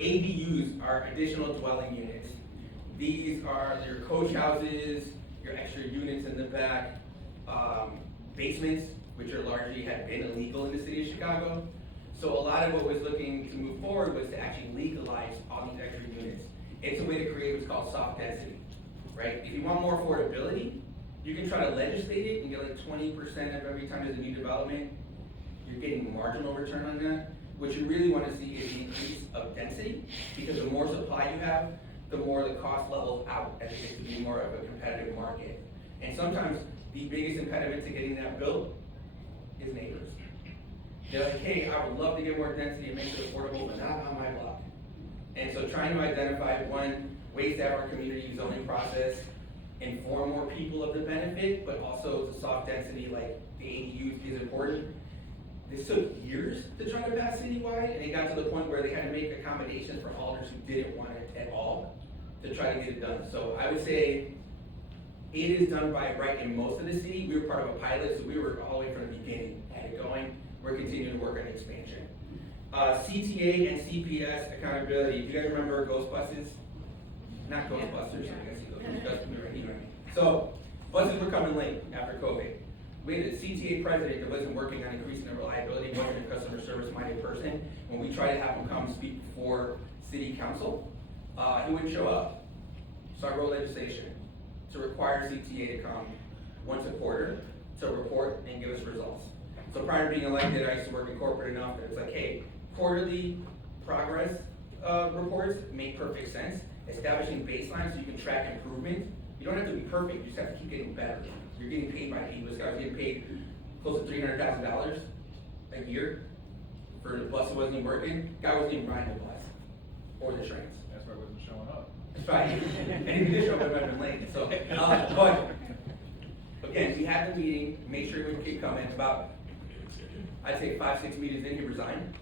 ADUs are additional dwelling units. These are your coach houses, your extra units in the back, basements, which are largely have been illegal in the city of Chicago. So a lot of what was looking to move forward was to actually legalize all these extra units. It's a way to create what's called soft density, right? If you want more affordability, you can try to legislate it and get like 20% of every time there's a new development. You're getting marginal return on that. What you really want to see is an increase of density, because the more supply you have, the more the cost levels out as it gets to be more of a competitive market. And sometimes the biggest impediment to getting that built is neighbors. They're like, hey, I would love to get more density and make it affordable, but not on my block. And so trying to identify, one, ways to have our community zoning process inform more people of the benefit, but also the soft density, like the ADUs, is important. This took years to try to pass citywide, and it got to the point where they had to make accommodations for alders who didn't want it at all to try to get it done. So I would say it is done by right in most of the city. We were part of a pilot, so we were all the way from the beginning, had it going. We're continuing to work on expansion. CTA and CPS accountability. Do you guys remember Ghost Buses? Not Ghostbusters, I guess you know. So buses were coming late after COVID. We had a CTA president that wasn't working on increasing the reliability, wasn't a customer service minded person. When we tried to have him come speak before city council, he wouldn't show up. So I wrote legislation to require CTA to come once a quarter to report and give us results. So prior to being elected, I used to work in corporate enough that it's like, hey, quarterly progress reports make perfect sense. Establishing baselines so you can track improvement. You don't have to be perfect, you just have to keep getting better. You're getting paid by people. This guy was getting paid close to $300,000 a year for the bus that wasn't even working. Guy wasn't even riding the bus or the trains. That's why I wasn't showing up. That's right. And if he did show up, I would have been late. So, but again, we had the meeting, made sure he would keep coming. About, I'd say 5-6 meetings in, he resigned.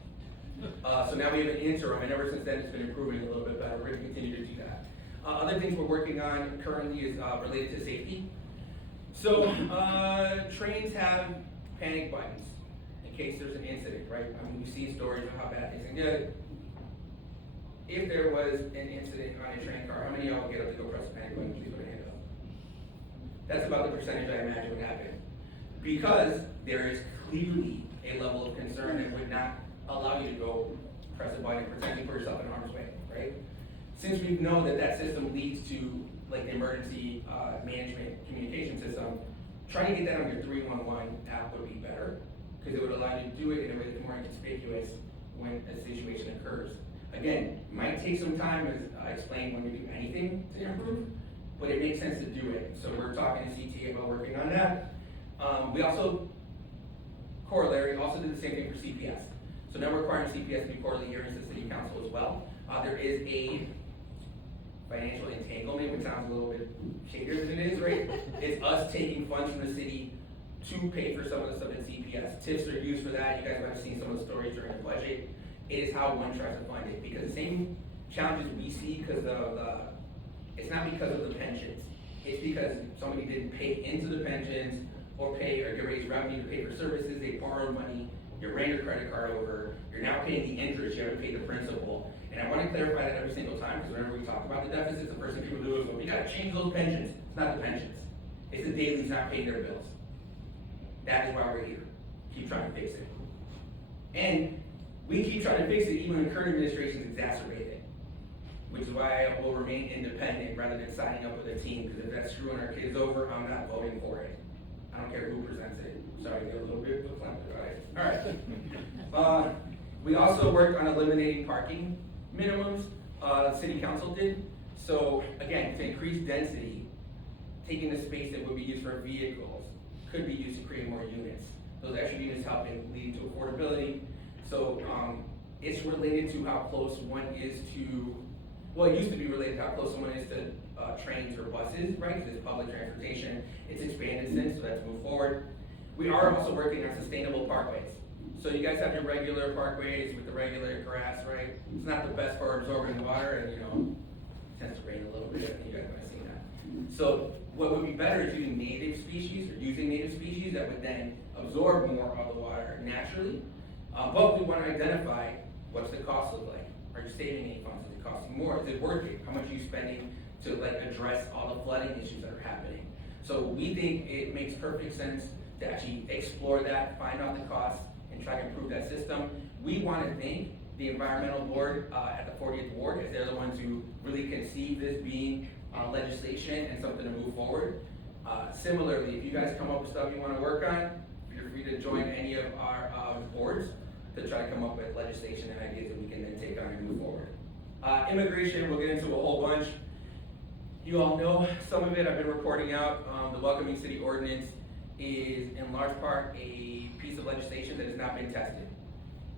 So now we have an interim, and ever since then, it's been improving a little bit better. We're going to continue to do that. Other things we're working on currently is related to safety. So trains have panic buttons in case there's an incident, right? I mean, we've seen stories of how bad things can get. If there was an incident on a train car, how many of y'all would get up to go press the panic button? Please put a hand up. That's about the percentage I imagine would happen. Because there is clearly a level of concern that would not allow you to go press a button and protect for yourself in harm's way, right? Since we know that that system leads to like the emergency management communication system, trying to get that on your 311 app would be better, because it would allow you to do it in a way that's more inconspicuous when a situation occurs. Again, it might take some time, as I explained, when we do anything to improve, but it makes sense to do it. So we're talking to CTA about working on that. We also, corollary, also did the same thing for CPS. So now we're requiring CPS to be quarterly hearings to city council as well. There is a financial entanglement, which sounds a little bit shadier than it is, right? It's us taking funds from the city to pay for some of the stuff in CPS. TIFs are used for that. You guys might have seen some of the stories during the budget. It is how one tries to fund it, because the same challenges we see because of it's not because of the pensions. It's because somebody didn't pay into the pensions or pay or get raised revenue to pay for services. They borrowed money. You ran your credit card over. You're now paying the interest. You haven't paid the principal. And I want to clarify that every single time, because whenever we talk about the deficits, the first thing people do is, well, we got to change those pensions. It's not the pensions. It's the dailies not paying their bills. That is why we're here. Keep trying to fix it. And We keep trying to fix it even when current administrations exacerbate it, which is why I will remain independent rather than signing up with a team, because if that's screwing our kids over, I'm not voting for it. I don't care who presents it. Sorry, get a little bit verklempt, all right. We also worked on eliminating parking minimums, the city council did. So again, to increase density, taking the space that would be used for vehicles could be used to create more units. Those extra units helping lead to affordability. So it's related to how close one is to, well, it used to be related to how close someone is to trains or buses, right? Because it's public transportation. It's expanded since, so let's move forward. We are also working on sustainable parkways. So you guys have your regular parkways with the regular grass, right? It's not the best for absorbing water, and it tends to rain a little bit, and you guys might have seen that. So what would be better is using native species that would then absorb more of the water naturally. But we want to identify what's the cost look like. Are you saving any funds? Is it costing more? Is it worth it? How much are you spending to address all the flooding issues that are happening? So we think it makes perfect sense to actually explore that, find out the costs, and try to improve that system. We want to thank the environmental board at the 40th Ward, as they're the ones who really conceived this being legislation and something to move forward. Similarly, if you guys come up with stuff you want to work on, feel free to join any of our boards to try to come up with legislation and ideas that we can then take on and move forward. Immigration, we'll get into a whole bunch. You all know some of it. I've been reporting out. The Welcoming City Ordinance is in large part a piece of legislation that has not been tested.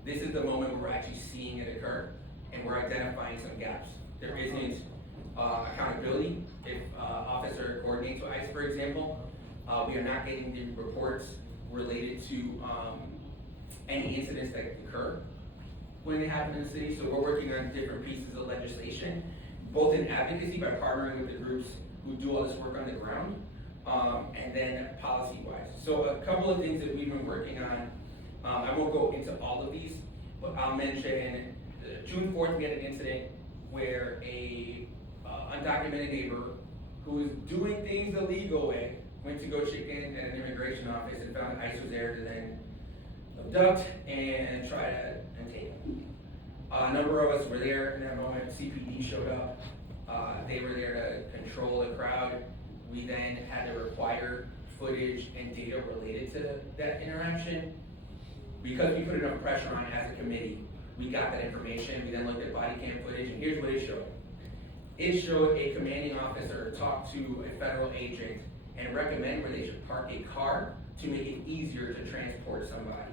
This is the moment where we're actually seeing it occur, and we're identifying some gaps. There isn't accountability. If officer coordinates with ICE, for example, we are not getting the reports related to any incidents that occur when they happen in the city. So we're working on different pieces of legislation, both in advocacy by partnering with the groups who do all this work on the ground, and then policy-wise. So a couple of things that we've been working on, I won't go into all of these, but I'll mention June 4th, we had an incident where a undocumented neighbor who was doing things the legal way went to go check in at an immigration office and found ICE was there to then abduct and try to take him. A number of us were there in that moment. CPD showed up. They were there to control the crowd. We then had to require footage and data related to that interaction. Because we put enough pressure on as a committee, we got that information. We then looked at body cam footage, and here's what it showed. It showed a commanding officer talk to a federal agent and recommend where they should park a car to make it easier to transport somebody.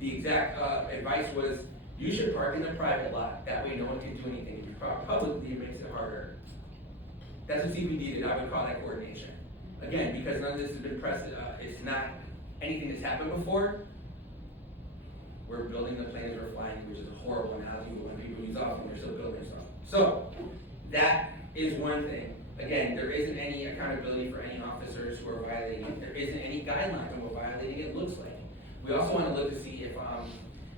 The exact advice was, you should park in the private lot, that way no one can do anything. If you park publicly, it makes it harder. That's what CPD did. I would call that coordination. Again, because none of this has been pressed, it's not anything that's happened before. We're building the planes we're flying, which is a horrible analogy when people use off when they're still building stuff. So that is one thing. Again, there isn't any accountability for any officers who are violating it. There isn't any guidelines on what violating it looks like. We also want to look to see if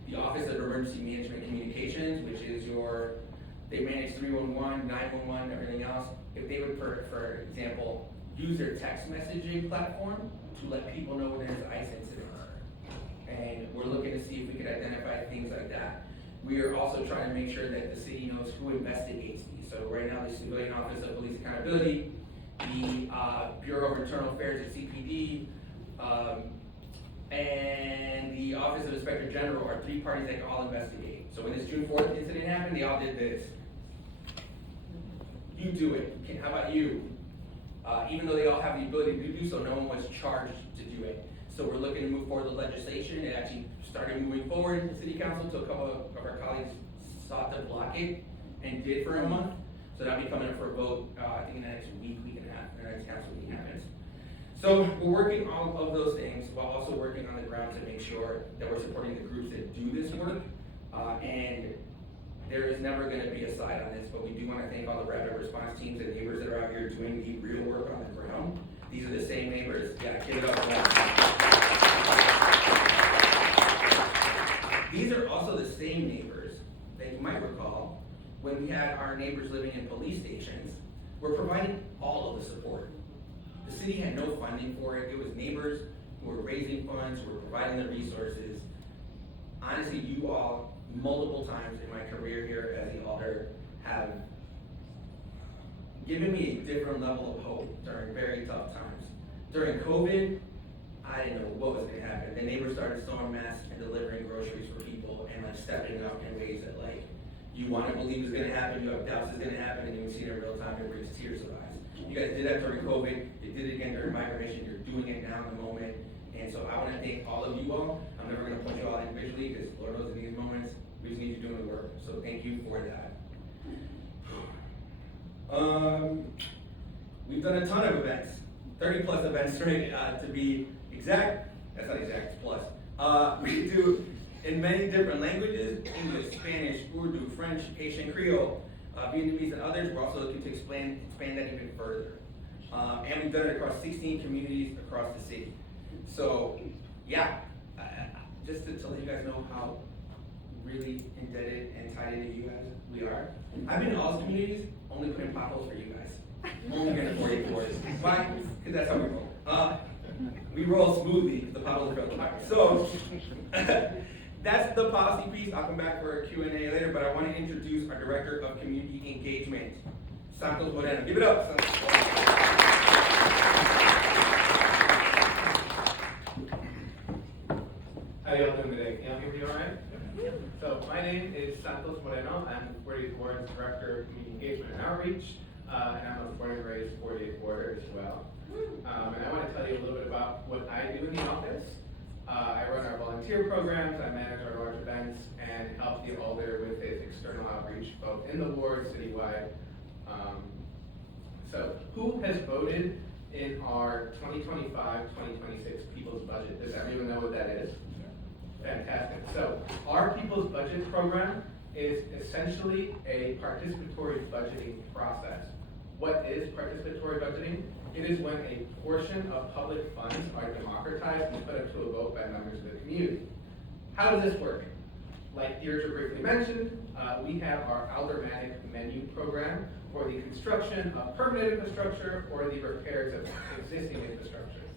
the Office of Emergency Management Communications, which is they manage 311, 911, everything else, if they would, for example, use their text messaging platform to let people know when there's ICE incidents. And we're looking to see if we could identify things like that. We are also trying to make sure that the city knows who investigates these. So right now, the Civilian Office of Police Accountability, the Bureau of Internal Affairs at CPD, and the Office of Inspector General are three parties that can all investigate. So when this June 4th incident happened, they all did this. You do it. How about you? Even though they all have the ability to do so, no one was charged to do it. So we're looking to move forward with legislation. It actually started moving forward in the City Council, so a couple of our colleagues sought to block it and did for a month. So that'll be coming up for a vote, I think in the next week and a half, when the next council meeting happens. So we're working on all of those things while also working on the ground to make sure that we're supporting the groups that do this work. And there is never going to be a side on this, but we do want to thank all the rapid response teams and neighbors that are out here doing the real work on the ground. These are the same neighbors. Yeah, give it up for them. These are also the same neighbors that you might recall when we had our neighbors living in police stations. We're providing all of the support. The city had no funding for it. It was neighbors who were raising funds, who were providing the resources. Honestly, you all multiple times in my career here as the alder have given me a different level of hope during very tough times. During COVID, I didn't know what was gonna happen. The neighbors started sewing masks and delivering groceries for people and like stepping up in ways that like you want to believe is gonna happen, you have doubts it's gonna happen, and you see it in real time, it brings tears to eyes. You guys did that during COVID, you did it again during migration, you're doing it now in the moment. And so I wanna thank all of you all. I'm never gonna point you all individually, because Lord knows in these moments, we just need you doing the work. So thank you for that. We've done a ton of events, 30 plus events to be exact. That's not exact, it's plus. We do in many different languages: English, Spanish, Urdu, French, Haitian, Creole, Vietnamese, and others. We're also looking to expand that even further. And we've done it across 16 communities across the city. So, yeah, just to let you guys know how really indebted and tied into you guys we are. I've been in all these communities, only putting potholes for you guys. Only getting 48 boards. Why? Because that's how we roll. We roll smoothly because the potholes are filled with. So, that's the policy piece. I'll come back for a Q&A later, but I want to introduce our Director of Community Engagement, Santos Moreno. Give it up, Santos. How y'all doing today? Can y'all hear me all right? So my name is Santos Moreno. I'm the 48th Ward's Director of Community Engagement and Outreach, and I'm a born and raised 48th Warder as well. And I want to tell you a little bit about what I do in the office. I run our volunteer programs, I manage our large events, and help the alder with his external outreach, both in the ward, citywide. So who has voted in our 2025-2026 People's Budget? Does everyone know what that is? Fantastic. So our People's Budget program is essentially a participatory budgeting process. What is participatory budgeting? It is when a portion of public funds are democratized and put up to a vote by members of the community. How does this work? Like Deirdre briefly mentioned, we have our Aldermanic Menu program for the construction of permanent infrastructure or the repairs of existing infrastructure.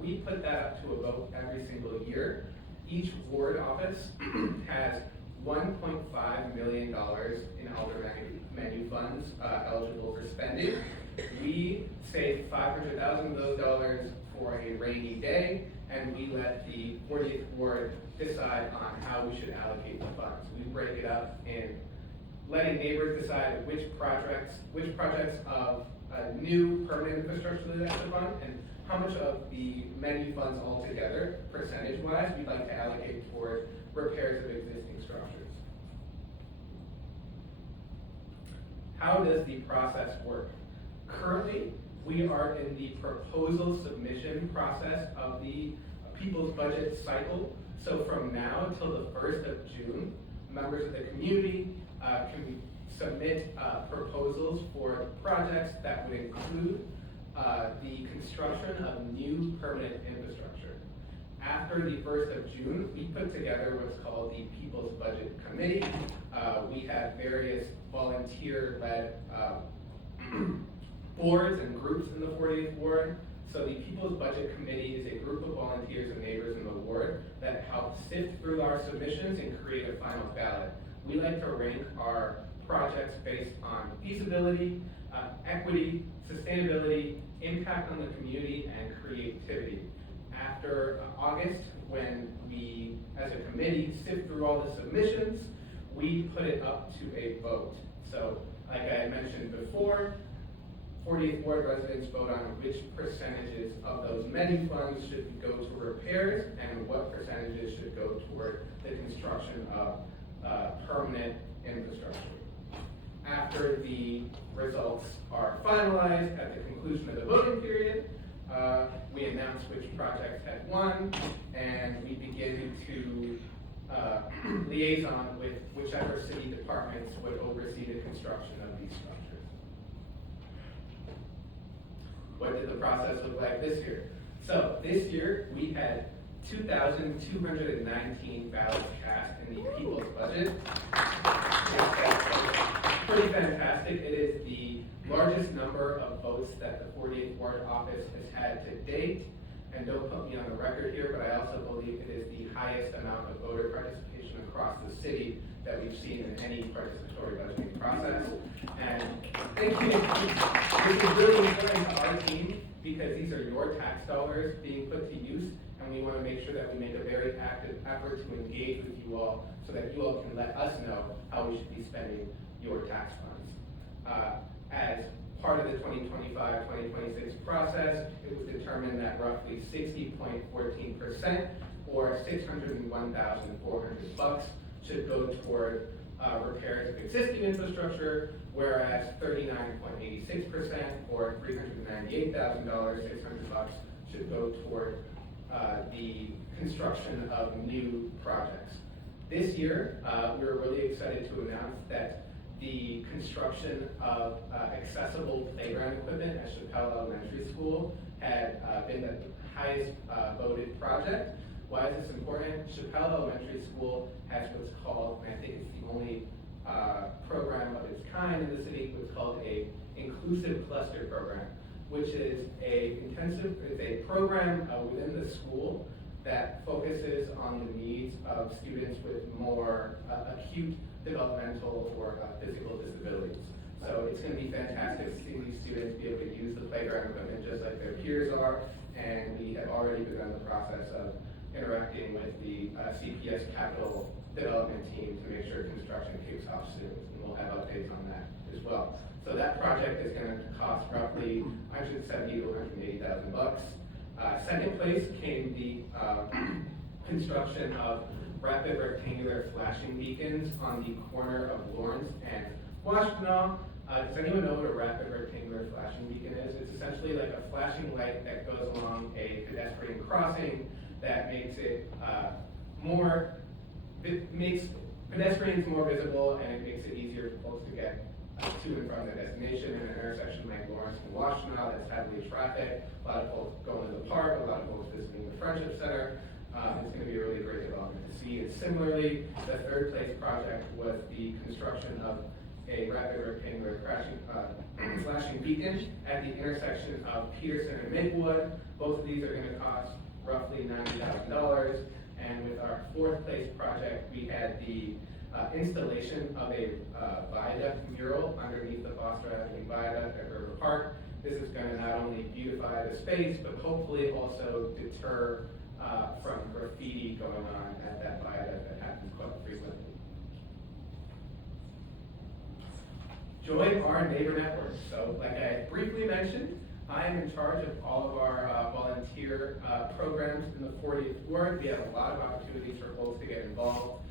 We put that up to a vote every single year. Each ward office has $1.5 million in Aldermanic Menu funds eligible for spending. We save $500,000 of those dollars for a rainy day, and we let the 40th Ward decide on how we should allocate the funds. We break it up in letting neighbors decide which projects of new permanent infrastructure they have to fund, and how much of the menu funds altogether, percentage-wise, we'd like to allocate toward repairs of existing structures. How does the process work? Currently, we are in the proposal submission process of the People's Budget cycle. So from now until the 1st of June, members of the community can submit proposals for projects that would include the construction of new permanent infrastructure. After the 1st of June, we put together what's called the People's Budget Committee. We have various volunteer-led boards and groups in the 40th Ward. So the People's Budget Committee is a group of volunteers and neighbors in the ward that help sift through our submissions and create a final ballot. We like to rank our projects based on feasibility, equity, sustainability, impact on the community, and creativity. After August, when we, as a committee, sift through all the submissions, we put it up to a vote. So, like I had mentioned before, 40th Ward residents vote on which percentages of those menu funds should go to repairs and what percentages should go toward the construction of permanent infrastructure. After the results are finalized at the conclusion of the voting period, we announce which projects had won, and we begin to liaison with whichever city departments would oversee the construction of these structures. What did the process look like this year? So this year, we had 2,219 ballots cast in the People's Budget. Pretty fantastic. It is the largest number of votes that the 48th Ward office has had to date. And don't put me on the record here, but I also believe it is the highest amount of voter participation across the city that we've seen in any participatory budgeting process. And thank you. This is really important to our team because these are your tax dollars being put to use, and we want to make sure that we make a very active effort to engage with you all so that you all can let us know how we should be spending your tax funds. As part of the 2025-2026 process, it was determined that roughly 60.14% or $601,400 should go toward repairs of existing infrastructure, whereas 39.86% or $398,600 should go toward the construction of new projects. This year, we're really excited to announce that the construction of accessible playground equipment at Chappelle Elementary School had been the highest voted project. Why is this important? Chappelle Elementary School has what's called, and I think it's the only program of its kind in the city, what's called a inclusive cluster program, which is it's a program within the school that focuses on the needs of students with more acute developmental or physical disabilities. So it's going to be fantastic to see these students be able to use the playground equipment just like their peers are, and we have already begun the process of interacting with the CPS capital development team to make sure construction kicks off soon, and we'll have updates on that as well. So that project is going to cost roughly $170,000 to $180,000. Second place came the construction of rapid rectangular flashing beacons on the corner of Lawrence and Washtenaw. Does anyone know what a rapid rectangular flashing beacon is? It's essentially like a flashing light that goes along a pedestrian crossing that makes it makes pedestrians more visible, and it makes it easier for folks to get to and from their destination in an intersection like Lawrence and Washtenaw that's heavily trafficked. A lot of folks going to the park, a lot of folks visiting the Friendship Center. It's going to be a really great development to see. And similarly, the third place project was the construction of a rapid rectangular flashing beacon at the intersection of Peterson and Maplewood. Both of these are going to cost roughly $90,000. And with our fourth place project, we had the installation of a viaduct mural underneath the Foster Avenue Viaduct at River Park. This is going to not only beautify the space, but hopefully also deter from graffiti going on at that viaduct that happens quite frequently. Join our neighbor network. So like I briefly mentioned, I am in charge of all of our volunteer programs in the 40th Ward. We have a lot of opportunities for folks to get involved.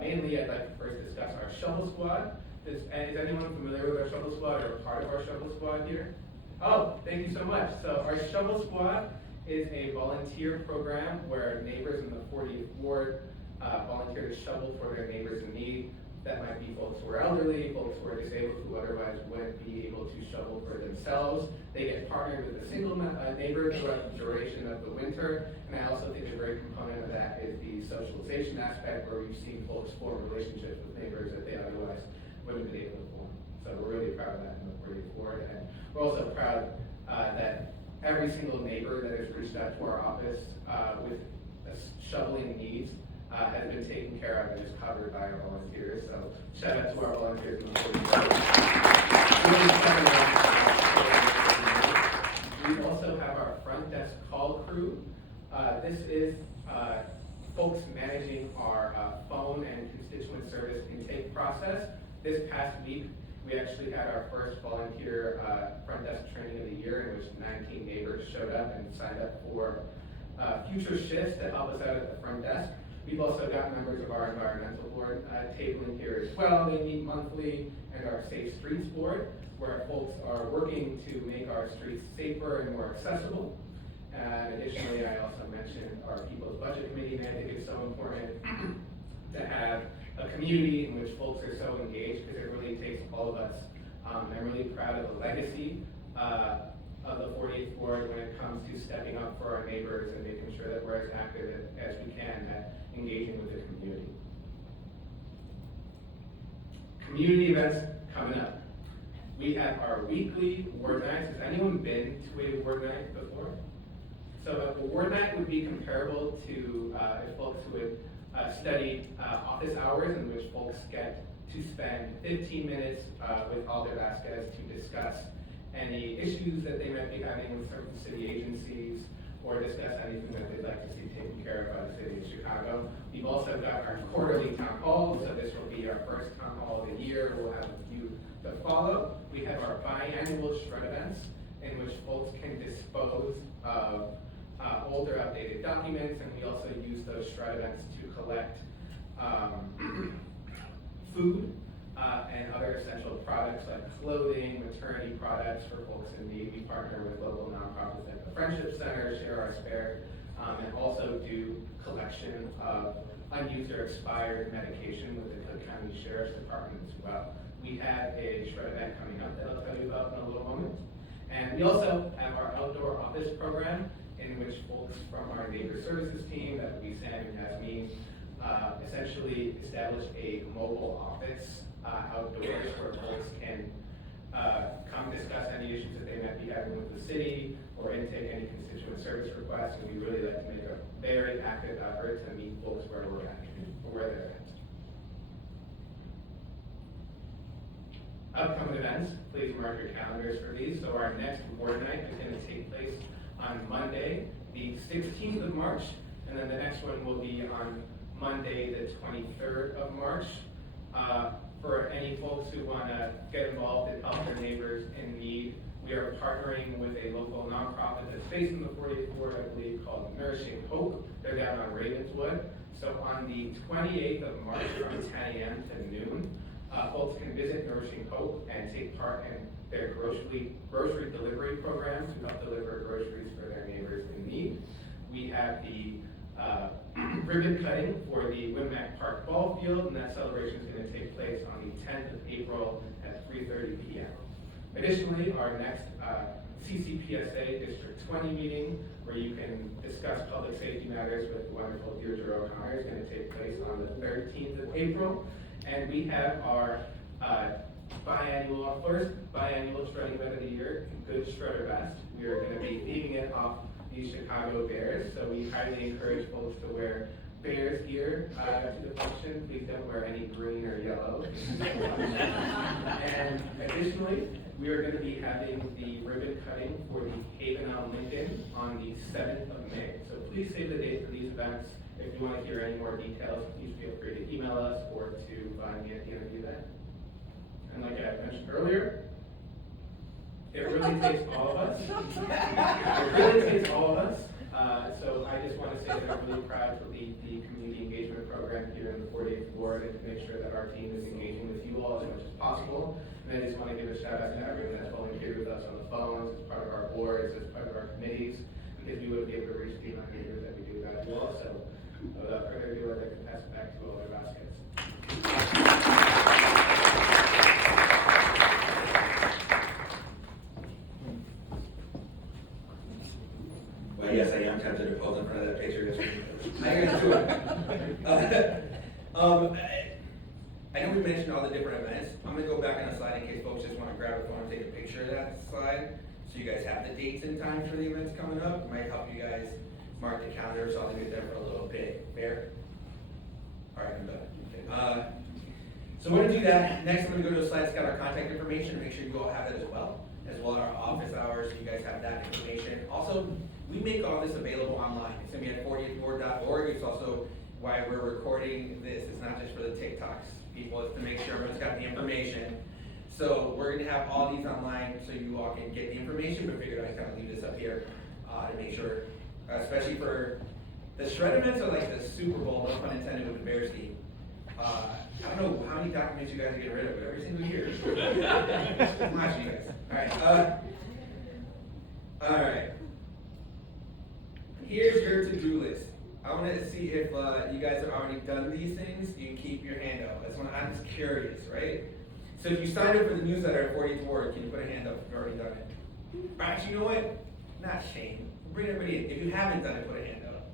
Mainly, I'd like to first discuss our Shovel Squad. Is anyone familiar with our Shovel Squad or a part of our Shovel Squad here? Oh, thank you so much. So our Shovel Squad is a volunteer program where neighbors in the 40th Ward volunteer to shovel for their neighbors in need. That might be folks who are elderly, folks who are disabled who otherwise wouldn't be able to shovel for themselves. They get partnered with a single neighbor throughout the duration of the winter. And I also think a great component of that is the socialization aspect, where we've seen folks form relationships with neighbors that they otherwise wouldn't be able to form. So we're really proud of that in the 40th Ward. And we're also proud that every single neighbor that has reached out to our office with shoveling needs has been taken care of and is covered by our volunteers. So shout out to our volunteers in the 40th Ward. We also have our front desk call crew. This is folks managing our phone and constituent service intake process. This past week, we actually had our first volunteer front desk training of the year, in which 19 neighbors showed up and signed up for future shifts to help us out at the front desk. We've also got members of our environmental board tabling here as well. They meet monthly, and our Safe Streets board, where folks are working to make our streets safer and more accessible. And additionally, I also mentioned our People's Budget Committee, and I think it's so important to have a community in which folks are so engaged, because it really takes all of us. I'm really proud of the legacy of the 40th Ward when it comes to stepping up for our neighbors and making sure that we're as active as we can at engaging with the community. Community events coming up. We have our weekly ward nights. Has anyone been to a ward night before? So a ward night would be comparable to if folks would study office hours in which folks get to spend 15 minutes with Alder Vasquez to discuss any issues that they might be having with certain city agencies, or discuss anything that they'd like to see taken care of by the city of Chicago. We've also got our quarterly town hall, so this will be our first town hall of the year. We'll have a few to follow. We have our biannual shred events, in which folks can dispose of older, outdated documents, and we also use those shred events to collect food and other essential products like clothing, maternity products for folks in need. We partner with local nonprofits like the Friendship Center, Share Our Spare, and also do collection of unused or expired medication with the Cook County Sheriff's Department as well. We have a shred event coming up that I'll tell you about in a little moment. And we also have our outdoor office program, in which folks from our neighbor services team, that would be Sam and Yasmin, essentially establish a mobile office outdoors where folks can come discuss any issues that they might be having with the city or intake any constituent service requests. And we really like to make a very active effort to meet folks where we're at, or where they're at. Upcoming events, please mark your calendars for these. So our next board night is going to take place on Monday, the 16th of March, and then the next one will be on Monday, the 23rd of March. For any folks who want to get involved and help their neighbors in need, we are partnering with a local nonprofit that's based in the 48th Ward, I believe, called Nourishing Hope. They're down on Ravenswood. So on the 28th of March from 10 a.m. to noon, folks can visit Nourishing Hope and take part in their grocery delivery program to help deliver groceries for their neighbors in need. We have the ribbon cutting for the Wimac Park Ball Field, and that celebration is going to take place on the 10th of April at 3:30 p.m. Additionally, our next CCPSA District 20 meeting, where you can discuss public safety matters with the wonderful Deirdre O'Connor, is going to take place on the 13th of April. And we have our first biannual shredding event of the year, Good Shredder Vest. We are going to be leaving it off the Chicago Bears, so we highly encourage folks to wear Bears gear to the function. Please don't wear any green or yellow. And additionally, we are going to be having the ribbon cutting for the Haven on Lincoln on the 7th of May. So please save the date for these events. If you want to hear any more details, please feel free to email us or to find me at the end of the event. And like I mentioned earlier, it really takes all of us. It really takes all of us. So I just want to say that I'm really proud to lead the community engagement program here in the 48th Ward and to make sure that our team is engaging with you all as much as possible. And I just want to give a shout out to everyone that's volunteered with us on the phones, as part of our boards, as part of our committees, because we would be able to reach the amount of neighbors that we do without you all. So without further ado, I'd like to pass it back to Alder Vasquez. Well, yes, I am tempted to pose in front of that picture. I got to it. I know we mentioned all the different events. I'm gonna go back on the slide in case folks just want to grab a phone and take a picture of that slide, so you guys have the dates and times for the events coming up. It might help you guys mark the calendar, so I'll leave it there for a little bit. Fair? All right, I'm done. Okay. So we're gonna do that. Next, I'm gonna go to a slide that's got our contact information, make sure you all have it as well as our office hours, so you guys have that information. Also, we make all this available online. It's gonna be at 48thward.org. It's also why we're recording this. It's not just for the TikToks people, it's to make sure everyone's got the information. So we're gonna have all these online so you all can get the information, but figured I'd kind of leave this up here to make sure, especially for the shred events are like the Super Bowl, no pun intended, with the Bears team. I don't know how many documents you guys get rid of every single year. I'm watching you guys. All right. Here's your to-do list. I want to see if you guys have already done these things. You can keep your hand up. I'm just curious, right? So if you signed up for the newsletter at 48th Ward, can you put a hand up if you've already done it? Actually, you know what? Not shame. Bring everybody in. If you haven't done it, put a hand up.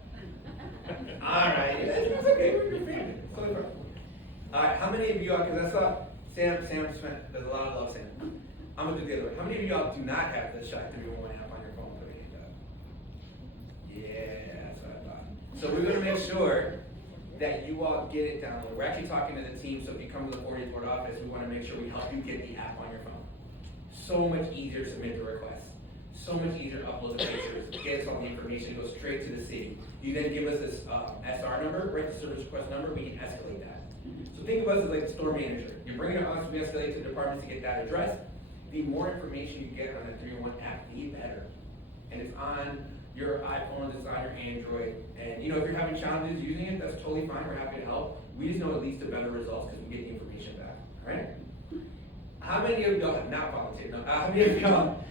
All right. That's okay. We're your family. It's totally fine. All right. How many of you all, because I saw Sam spent, there's a lot of love, Sam. I'm going to do the other way. How many of you all do not have the Shot 311 app on your phone? Put a hand up. Yeah, that's what I thought. So we're going to make sure that you all get it downloaded. We're actually talking to the team, so if you come to the 40th Ward office, we wanna make sure we help you get the app on your phone. So much easier to submit the request. So much easier to upload the pictures, get us all the information, go straight to the city. You then give us this SR number, right, the service request number, we can escalate that. So think of us as like the store manager. You're bringing it us, we escalate to the departments to get that addressed. The more information you get on the 301 app, the better. And it's on your iPhone, it's on your Android. And you know, if you're having challenges using it, that's totally fine, we're happy to help. We just know it leads to better results because we get the information back, all right? How many of y'all have not volunteered? No, how many of y'all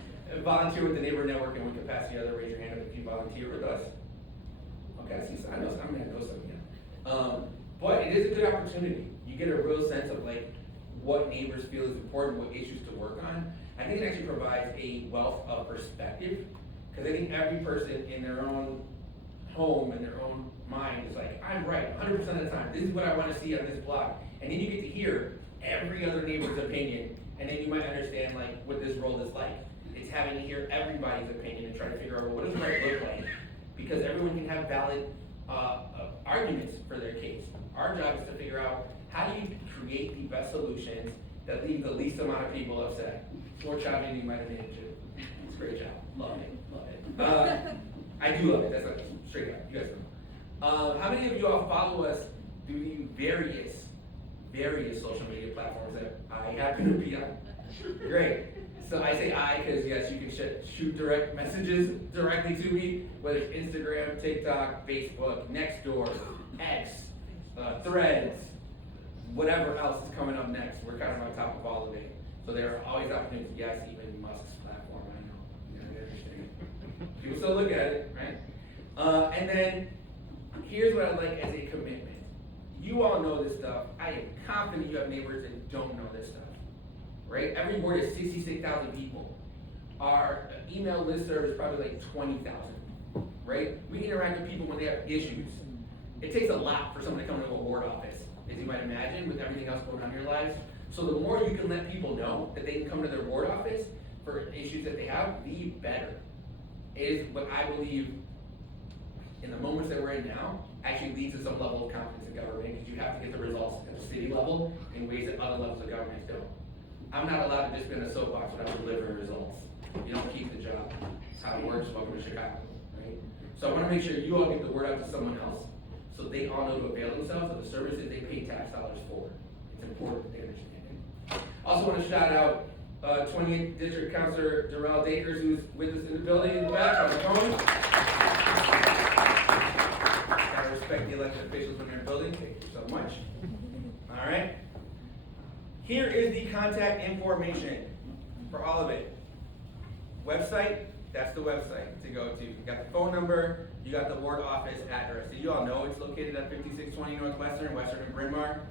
volunteer with the Neighbor Network and with Capacity Other? Raise your hand if you volunteer with us. Okay, I see, I know some of you. But it is a good opportunity. You get a real sense of like what neighbors feel is important, what issues to work on. I think it actually provides a wealth of perspective, because I think every person in their own home, in their own mind is like, I'm right 100% of the time. This is what I want to see on this block. And then you get to hear every other neighbor's opinion, and then you might understand like what this role is like. It's having to hear everybody's opinion and try to figure out, well, what does right look like? Because everyone can have valid arguments for their case. Our job is to figure out how do you create the best solutions that leave the least amount of people upset. It's more challenging than you might have made it to. It's a great job. Love it. I do love it. That's like straight up. You guys know. How many of you all follow us through the various social media platforms that I happen to be on? Great. So I say I because yes, you can shoot direct messages directly to me, whether it's Instagram, TikTok, Facebook, Nextdoor, X, Threads, whatever else is coming up next. We're kind of on top of all of it. So there are always opportunities. Yes, even Musk's platform, I know. You know, interesting. People still look at it, right? And then here's what I like as a commitment. You all know this stuff. I am confident you have neighbors that don't know this stuff. Right? Every ward is 66,000 people. Our email listserv is probably like 20,000. Right? We interact with people when they have issues. It takes a lot for someone to come to a ward office, as you might imagine, with everything else going on in your lives. So the more you can let people know that they can come to their ward office for issues that they have, the better. Is what I believe in the moments that we're in now actually leads to some level of confidence in government, because you have to get the results at the city level in ways that other levels of government don't. I'm not allowed to just be in a soapbox without delivering results. You don't keep the job. That's how it works. Welcome to Chicago, right? So I want to make sure you all get the word out to someone else, so they all know to avail themselves of the services they pay tax dollars for. It's important that they understand it. Also want to shout out 28th District Councilor Darrell Dakers, who's with us in the building in the back on the phone. Gotta respect the elected officials when they're in the building. Thank you so much. All right. Here is the contact information for all of it. Website, that's the website to go to. You got the phone number, you got the ward office address. So you all know it's located at 5620 Northwestern, Western and Bryn Mawr,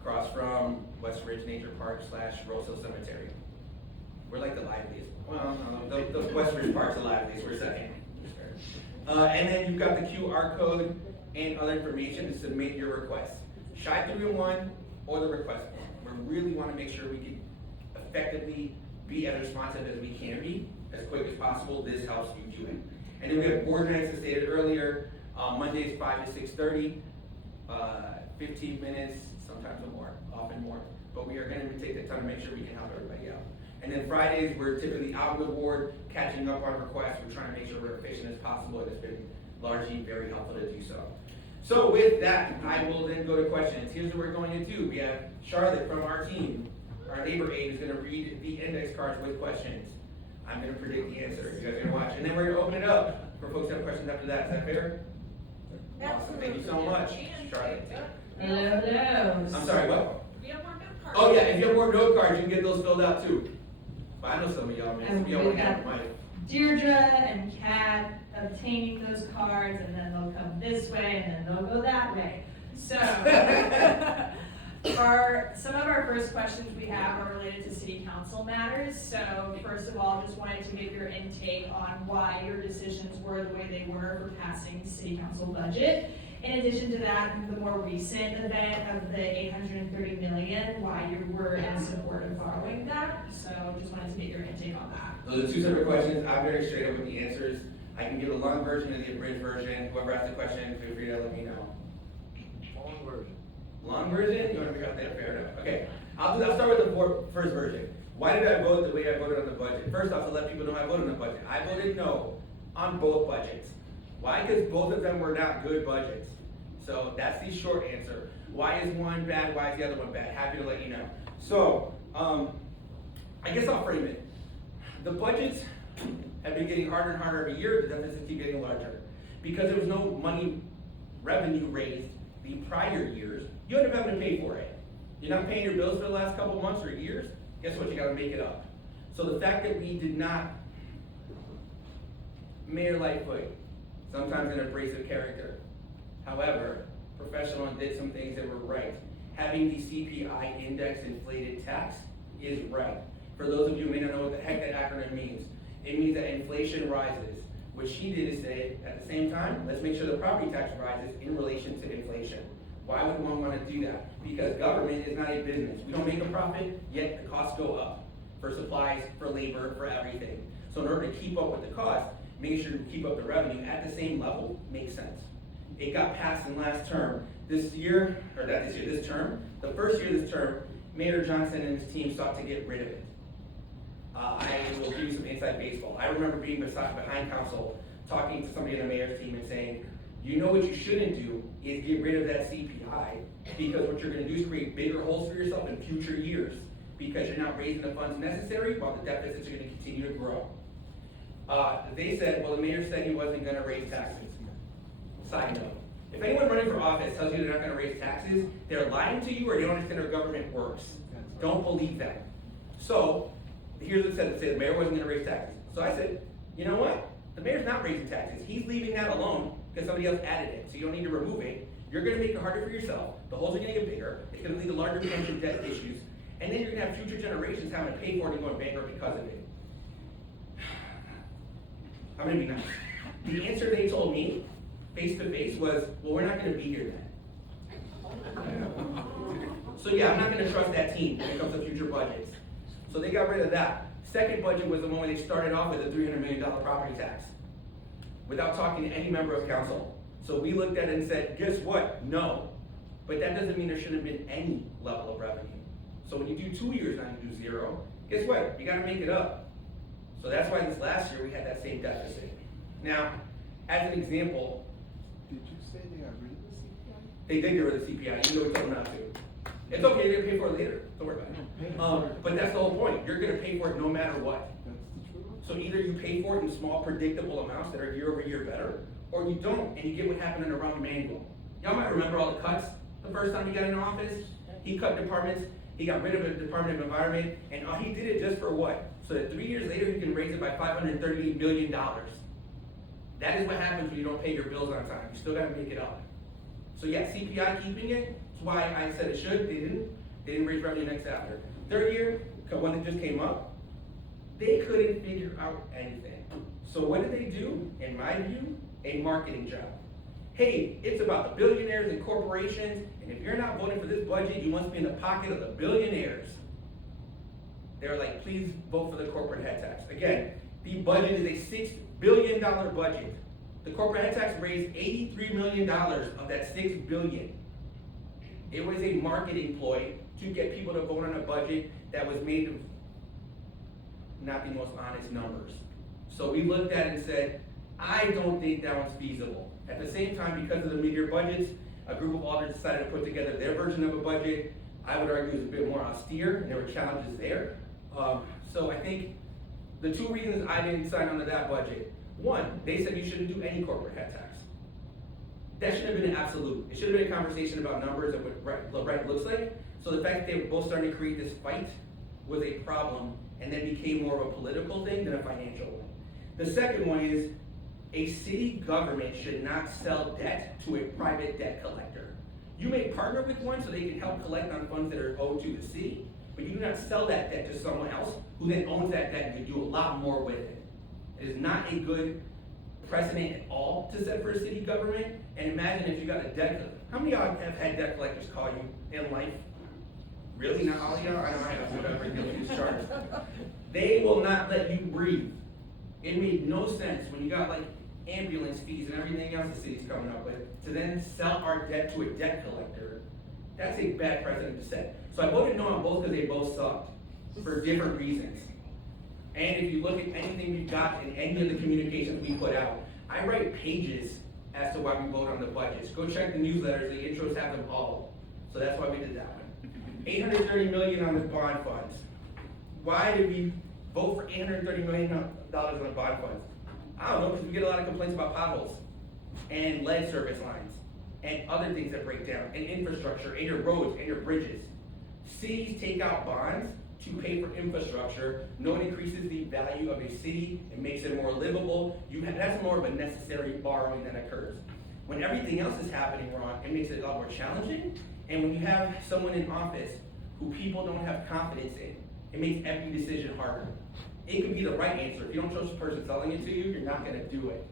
across from West Ridge Nature Park / Rose Hill Cemetery. We're like the liveliest. Well, no, the West Ridge Park's the liveliest. We're second. And then you've got the QR code and other information to submit your request. Shy 301 or the request form. We really want to make sure we can effectively be as responsive as we can be, as quick as possible. This helps you do it. And then we have board nights, as stated earlier, Mondays 5 to 6:30, 15 minutes, sometimes more, often more. But we are going to take the time to make sure we can help everybody out. And then Fridays, we're typically out of the ward, catching up on requests. We're trying to make sure we're efficient as possible, and it's been largely very helpful to do so. So with that, I will then go to questions. Here's what we're going to do. We have Charlotte from our team, our neighbor aide, is going to read the index cards with questions. I'm going to predict the answer. You guys are going to watch. And then we're going to open it up for folks who have questions after that. Is that fair? Awesome. Thank you so much, Charlotte. Hello. I'm sorry, what? We have more note cards. Oh yeah, if you have more note cards, you can get those filled out too. But I know some of y'all, man. Some of y'all And want we to have got money. Deirdre and Kat obtaining those cards, and then they'll come this way, and then they'll go that way. So, some of our first questions we have are related to city council matters. So, first of all, just wanted to get your intake on why your decisions were the way they were for passing the city council budget. In addition to that, the more recent event of the $830 million, why you were in support of borrowing that. So, just wanted to get your intake on that. Those are two separate questions. I'm very straight up with the answers. I can give a long version and the abridged version. Whoever asked the question, feel free to let me know. Long version. Long version? You wanna figure out that? Fair enough. Okay, I'll start with the first version. Why did I vote the way I voted on the budget? First off, to let people know I voted on the budget. I voted no on both budgets. Why? Because both of them were not good budgets. So that's the short answer. Why is one bad? Why is the other one bad? Happy to let you know. So, I guess I'll frame it. The budgets have been getting harder and harder every year. The deficits keep getting larger. Because there was no revenue raised the prior years, you end up having to pay for it. You're not paying your bills for the last couple of months or years, guess what? You gotta make it up. So the fact that we did not, Mayor Lightfoot, sometimes an abrasive character. However, professional and did some things that were right. Having the CPI index inflated tax is right. For those of you who may not know what the heck that acronym means, it means that inflation rises. What she did is say, at the same time, let's make sure the property tax rises in relation to inflation. Why would one want to do that? Because government is not a business. We don't make a profit, yet the costs go up for supplies, for labor, for everything. So in order to keep up with the cost, making sure to keep up the revenue at the same level makes sense. It got passed in last term. This term, the first year of this term, Mayor Johnson and his team sought to get rid of it. I will give you some inside baseball. I remember being behind council, talking to somebody on the mayor's team and saying, you know what you shouldn't do is get rid of that CPI, because what you're gonna do is create bigger holes for yourself in future years, because you're not raising the funds necessary while the deficits are gonna continue to grow. They said, well, the mayor said he wasn't gonna raise taxes. Side note, if anyone running for office tells you they're not gonna raise taxes, they're lying to you or they don't understand how government works. Don't believe them. So, here's what it said, the mayor wasn't gonna raise taxes. So I said, you know what? The mayor's not raising taxes. He's leaving that alone because somebody else added it. So you don't need to remove it. You're gonna make it harder for yourself. The holes are gonna get bigger. It's gonna lead to larger pension debt issues. And then you're gonna have future generations having to pay for it and going bankrupt because of it. I'm gonna be nice. The answer they told me, face to face, was, well, we're not gonna be here then. So yeah, I'm not gonna trust that team when it comes to future budgets. So they got rid of that. Second budget was the one where they started off with a $300 million property tax without talking to any member of council. So we looked at it and said, guess what? No. But that doesn't mean there shouldn't have been any level of revenue. So when you do 2 years, now you do 0, guess what? You gotta make it up. So that's why this last year we had that same deficit. Now, as an example, Did you say they got rid of the CPI? they did get rid of the CPI, even though we told them not to. It's okay, you're gonna pay for it later, don't worry about it. But that's the whole point, you're gonna pay for it no matter what. That's the truth. So either you pay for it in small predictable amounts that are year over year better, or you don't, and you get what happened under Rahm Emanuel. Y'all might remember all the cuts the first time he got in office. He cut departments, he got rid of the Department of Environment, and he did it just for what? So that 3 years later, he can raise it by $538 million. That is what happens when you don't pay your bills on time. You still gotta make it up. So yeah, CPI keeping it, that's why I said it should, they didn't raise revenue next after. Third year, one that just came up, they couldn't figure out anything. So what did they do? In my view, a marketing job. Hey, it's about the billionaires and corporations, and if you're not voting for this budget, you must be in the pocket of the billionaires. They're like, please vote for the corporate head tax. Again, the budget is a $6 billion budget. The corporate head tax raised $83 million of that $6 billion. It was a marketing ploy to get people to vote on a budget that was made of not the most honest numbers. So we looked at it and said, I don't think that one's feasible. At the same time, because of the mid-year budgets, a group of alders decided to put together their version of a budget. I would argue it was a bit more austere, and there were challenges there. So I think the two reasons I didn't sign on to that budget, one, they said you shouldn't do any corporate head tax. That shouldn't have been an absolute. It should have been a conversation about numbers and what right looks like. So the fact that they were both starting to create this fight was a problem, and then became more of a political thing than a financial one. The second one is, a city government should not sell debt to a private debt collector. You may partner with one so they can help collect on funds that are owed to the city, but you do not sell that debt to someone else who then owns that debt and can do a lot more with it. It is not a good precedent at all to set for a city government. And imagine if you got a debt, how many of y'all have had debt collectors call you in life? Really, not all of y'all? I don't have whatever you charge. They will not let you breathe. It made no sense when you got like ambulance fees and everything else the city's coming up with, to then sell our debt to a debt collector, that's a bad precedent to set. So I voted no on both because they both sucked for different reasons. And if you look at anything we've got in any of the communications we put out, I write pages as to why we vote on the budgets. Go check the newsletters, the intros have them all. So that's why we did that one. 830 million on the bond funds. Why did we vote for $830 million on the bond funds? I don't know, because we get a lot of complaints about potholes and lead service lines and other things that break down, and infrastructure, and your roads, and your bridges. Cities take out bonds to pay for infrastructure. No one increases the value of a city, it makes it more livable. That's more of a necessary borrowing that occurs. When everything else is happening wrong, it makes it a lot more challenging. And when you have someone in office who people don't have confidence in, it makes every decision harder. It could be the right answer. If you don't trust the person selling it to you, you're not gonna do it.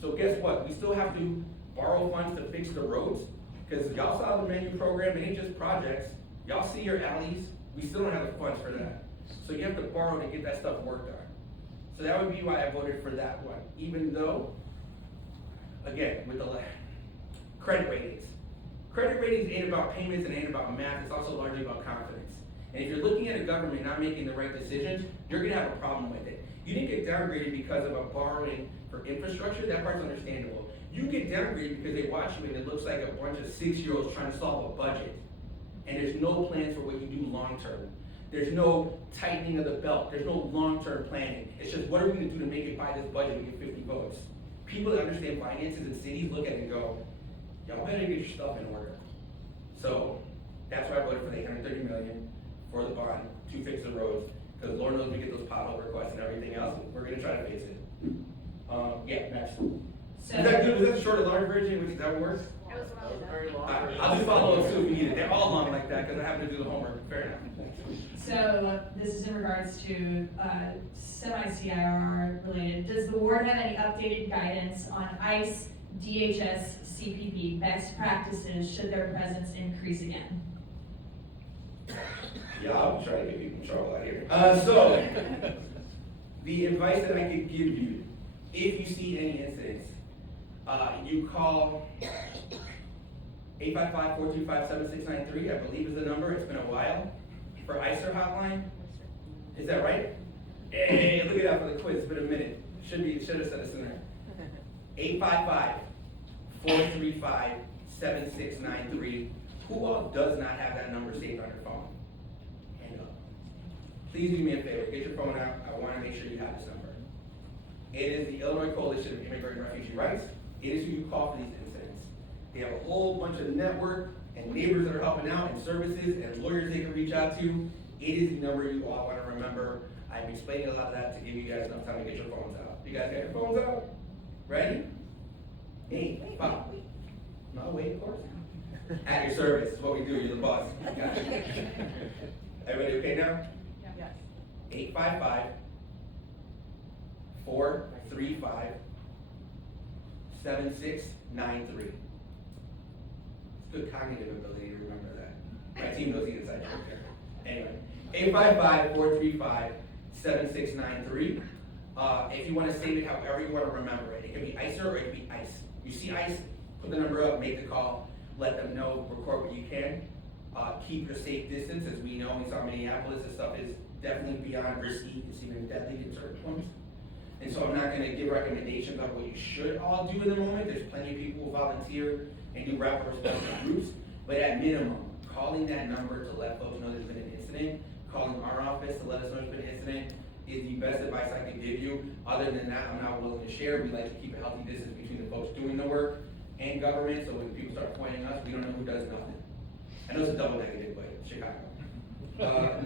So guess what? We still have to borrow funds to fix the roads, because y'all saw the menu program, it ain't just projects. Y'all see your alleys, we still don't have the funds for that. So you have to borrow to get that stuff worked on. So that would be why I voted for that one, even though, again, with the credit ratings. Credit ratings ain't about payments and ain't about math, it's also largely about confidence. And if you're looking at a government not making the right decisions, you're gonna have a problem with it. You didn't get downgraded because of a borrowing for infrastructure, that part's understandable. You get downgraded because they watch you and it looks like a bunch of 6-year-olds trying to solve a budget. And there's no plans for what you do long-term. There's no tightening of the belt, there's no long-term planning. It's just, what are we gonna do to make it by this budget and get 50 votes? People that understand finances in cities look at it and go, y'all better get your stuff in order. So, that's why I voted for the $830 million for the bond to fix the roads, because Lord knows we get those pothole requests and everything else, we're gonna try to fix it. Yeah, next. So, Is that good? Was that the short or long version? Is that what works? That was That was a very long. I'll just follow up too if you need it. They're all long like that because I happen to do the homework. Fair enough. So this is in regards to semi-CIR related. Does the board have any updated guidance on ICE, DHS, CPP best practices should their presence increase again? Yeah, I'll try to get people in trouble out here. So, the advice that I could give you, if you see any incidents, you call 855-425-7693, I believe is the number, it's been a while, for ICER hotline. Is that right? Hey, look it up for the quiz, it's been a minute. Should have said this in there. 855-435-7693. Who all does not have that number saved on their phone? Hand up. Please do me a favor, get your phone out, I wanna make sure you have this number. It is the Illinois Coalition of Immigrant and Refugee Rights. It is who you call for these incidents. They have a whole bunch of network and neighbors that are helping out and services and lawyers they can reach out to. It is the number you all wanna remember. I'm explaining a lot of that to give you guys enough time to get your phones out. You guys got your phones out? Ready? 8, 5. No, wait, of course. At your service, is what we do, you're the boss. Got it. Everybody okay now? Yes. 855-435-7693. It's good cognitive ability to remember that. My team knows the inside joke there. Anyway, 855-435-7693. If you want to save it however you want to remember it, it can be ICER or it can be ICE. You see ICE, put the number up, make the call, let them know, record what you can. Keep your safe distance, as we know in South Minneapolis, this stuff is definitely beyond risky, it's even deadly at certain points. And so I'm not gonna give recommendations on what you should all do in the moment. There's plenty of people who volunteer and do rapid response groups, but at minimum, calling that number to let folks know there's been an incident, calling our office to let us know there's been an incident is the best advice I can give you. Other than that, I'm not willing to share. We like to keep a healthy distance between the folks doing the work and government, so when people start pointing us, we don't know who does nothing. I know it's a double negative, but Chicago.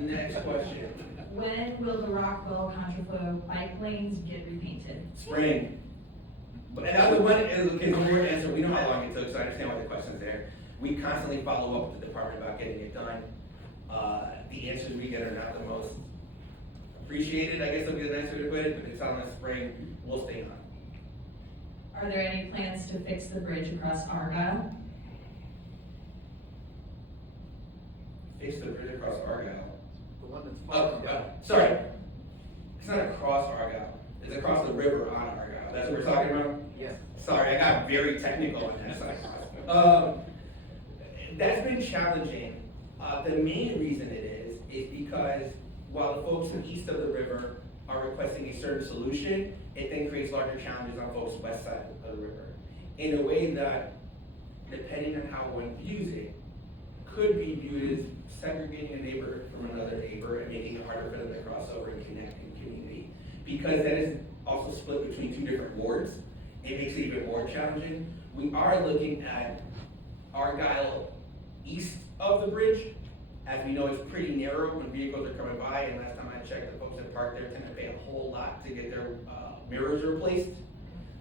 Next question. When will the Rockwell Contraflow bike lanes get repainted? Spring. But and that was one is the weird answer. We know how long it took, so I understand why the question's there. We constantly follow up with the department about getting it done. The answers we get are not the most appreciated, I guess would be the nice way to put it, but it's on the spring, we'll stay on. Are there any plans to fix the bridge across Argyle? Fix the bridge across Argyle. The one that's. Sorry. It's not across Argyle. It's across the river on Argyle. That's what we're talking about? Yes. Sorry, I got very technical on that side. That's been challenging. The main reason it is because while the folks east of the river are requesting a certain solution, it then creates larger challenges on folks west side of the river. In a way that, depending on how one views it, could be viewed as segregating a neighbor from another neighbor and making it harder for them to cross over and connect in community. Because that is also split between two different wards, it makes it even more challenging. We are looking at Argyle east of the bridge. As we know, it's pretty narrow when vehicles are coming by, and last time I checked, the folks that park there tend to pay a whole lot to get their mirrors replaced.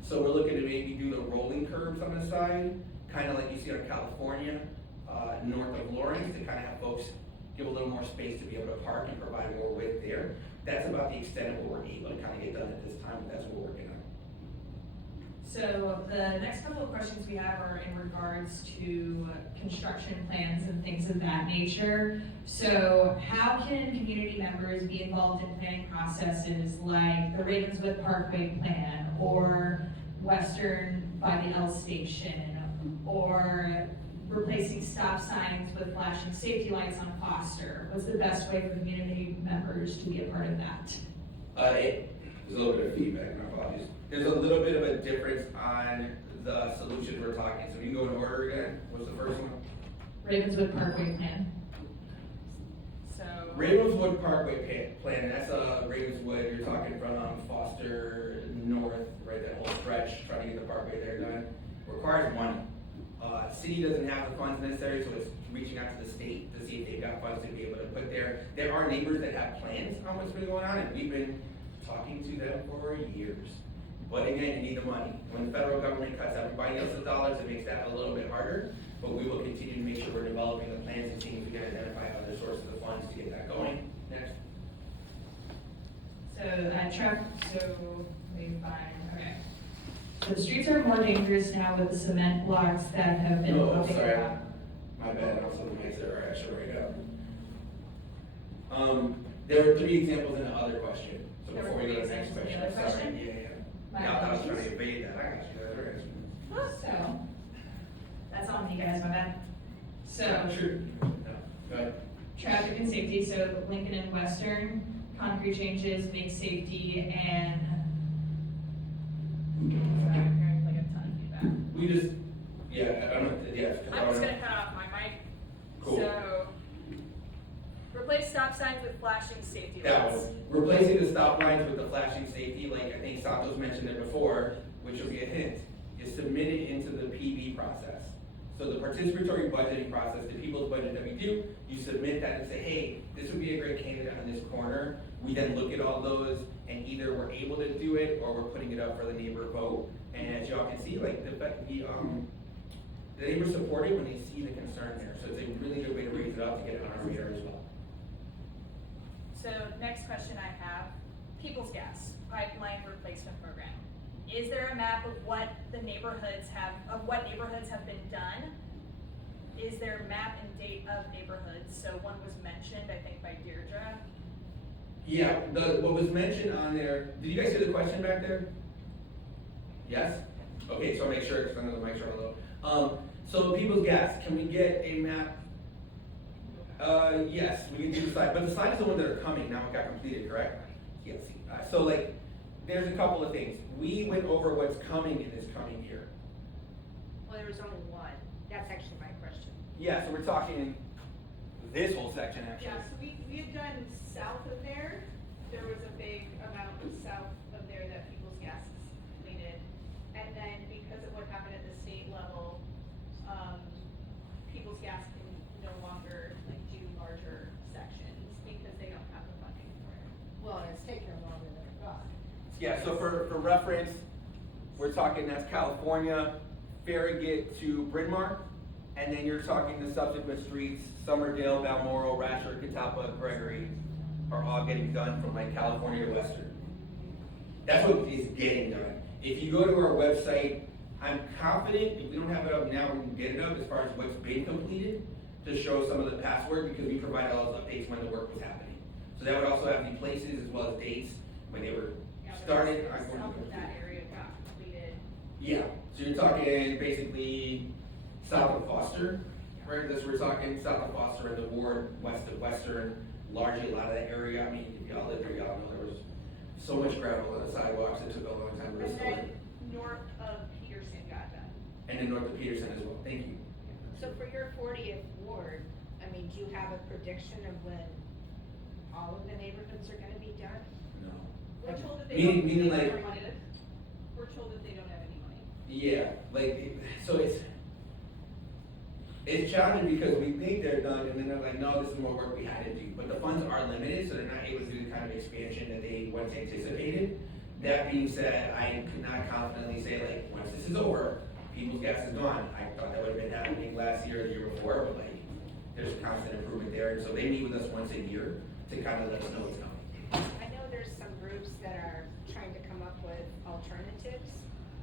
So we're looking to maybe do the rolling curbs on the side, kind of like you see on California, north of Lawrence, to kind of have folks give a little more space to be able to park and provide more width there. That's about the extent of what we're able to kind of get done at this time, but that's what we're working on. So the next couple of questions we have are in regards to construction plans and things of that nature. So how can community members be involved in planning processes like the Ravenswood Parkway plan or Western by the L Station or replacing stop signs with flashing safety lights on Foster? What's the best way for community members to be a part of that? There's a little bit of feedback, my apologies. There's a little bit of a difference on the solutions we're talking. So you can go in order again. What's the first one? Ravenswood Parkway plan. So. Ravenswood Parkway plan, that's Ravenswood, you're talking from Foster north, right, that whole stretch, trying to get the parkway there done, requires money. City doesn't have the funds necessary, so it's reaching out to the state to see if they've got funds to be able to put there. There are neighbors that have plans on what's been going on, and we've been talking to them for years. But again, you need the money. When the federal government cuts everybody else's dollars, it makes that a little bit harder. But we will continue to make sure we're developing the plans and seeing if we can identify other sources of funds to get that going. Next. So, Trev, so we find, okay. So the streets are more dangerous now with the cement blocks that have been Oh, bumping sorry. around. My bad, also the mics are actually right up. There were 3 examples in the other question. So There were before we go to the 3 next examples in question, the other sorry, question? yeah. My Yeah, I was trying apologies. to evade that, I got you, that's right. So, that's on me, guys, my bad. So, True. No, go ahead. traffic and safety, so Lincoln and Western, concrete changes, make safety, and, sorry, I'm hearing like a ton of feedback. We just, yeah, I don't know, yeah. 'cause I I'm just don't gonna know. cut off my mic. Cool. So, replace stop signs with flashing safety That lights. one, replacing the stop lines with the flashing safety, like I think Santos mentioned it before, which will be a hint, is submitted into the PB process. So the participatory budgeting process, the people's budget that we do, you submit that and say, hey, this would be a great candidate on this corner. We then look at all those and either we're able to do it or we're putting it up for the neighbor vote. And as y'all can see, like the neighbors support it when they see the concern there. So it's a really good way to raise it up to get it on our radar as well. So, next question I have, People's Gas Pipeline Replacement Program. Is there a map of what neighborhoods have been done? Is there a map and date of neighborhoods? So one was mentioned, I think, by Deirdre. Yeah, what was mentioned on there, did you guys hear the question back there? Yes? Okay, so I'll make sure, because I know the mic's running low. So People's Gas, can we get a map? Yes, we can do the slide, but the slides are the ones that are coming, now it got completed, correct? Yes. So like, there's a couple of things. We went over what's coming in this coming year. Well, there was only one. That's actually my question. Yeah, so we're talking this whole section actually. Yeah, so we had done south of there. There was a big amount of south of there that People's Gas has completed. And then because of what happened at the state level, People's Gas can no longer like do larger sections because they don't have the funding for it. Well, it's taken longer than it got. Yeah, so for reference, we're talking that's California, Farragut to Bryn Mawr, and then you're talking the subsequent streets, Summerdale, Balmoral, Rasher, Catawba, Gregory, are all getting done from like California to Western. That's what is getting done. If you go to our website, I'm confident, if we don't have it up now, we can get it up as far as what's been completed to show some of the past work because we provide all those updates when the work was happening. So that would also have the places as well as dates when they were Yeah, but started. the I'm going to south of complete. that area got completed Yeah, so you're talking basically south of Foster, right? That's where we're talking, south of Foster and the ward, west of Western, largely a lot of that area. I mean, if y'all live here, y'all know there was so much gravel on the sidewalks, it took a long time to And restore. then north of Peterson got done. And then north of Peterson as well, thank you. So for your 40th ward, I mean, do you have a prediction of when all of the neighborhoods are gonna be done? No. We're told that they Meaning- don't, meaning they don't like- have money. We're told that they don't have any money. Yeah, so it's challenging because we think they're done and then they're like, no, this is more work we had to do. But the funds are limited, so they're not able to do the kind of expansion that they once anticipated. That being said, I could not confidently say like, once this is over, People's Gas is gone. I thought that would have been happening last year or the year before, but like, there's constant improvement there. And so they meet with us once a year to kind of let us know what's coming. I know there's some groups that are trying to come up with alternatives,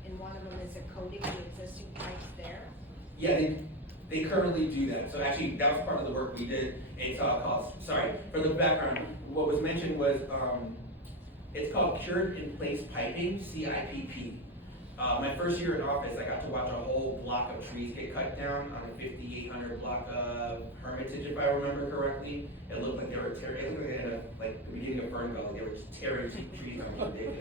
and one of them is coating the existing pipes there. Yeah, they currently do that. So actually, that was part of the work we did. It's called, sorry, for the background, what was mentioned was, it's called Cured in Place Piping, CIPP. My first year in office, I got to watch a whole block of trees get cut down on a 5,800 block of Hermitage, if I remember correctly. It looked like they were tearing, it looked like they had like the beginning of Fern Gully, they were just tearing trees on ridiculous.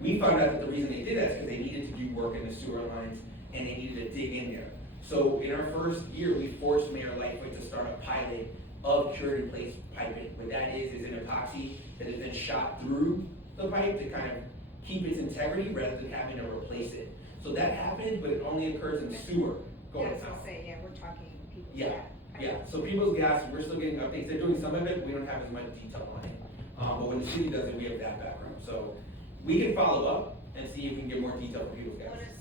We found out that the reason they did that is because they needed to do work in the sewer lines and they needed to dig in there. So in our first year, we forced Mayor Lightfoot to start a pilot of cured in place piping. What that is an epoxy that is then shot through the pipe to kind of keep its integrity rather than having to replace it. So that happens, but it only occurs in sewer Yeah, I going was gonna out. say, yeah, we're talking people. Yeah, so People's Gas, we're still getting updates. They're doing some of it, we don't have as much detail on it. But when the city does it, we have that background. So we can follow up and see if we can get more detail from People's Gas. What is,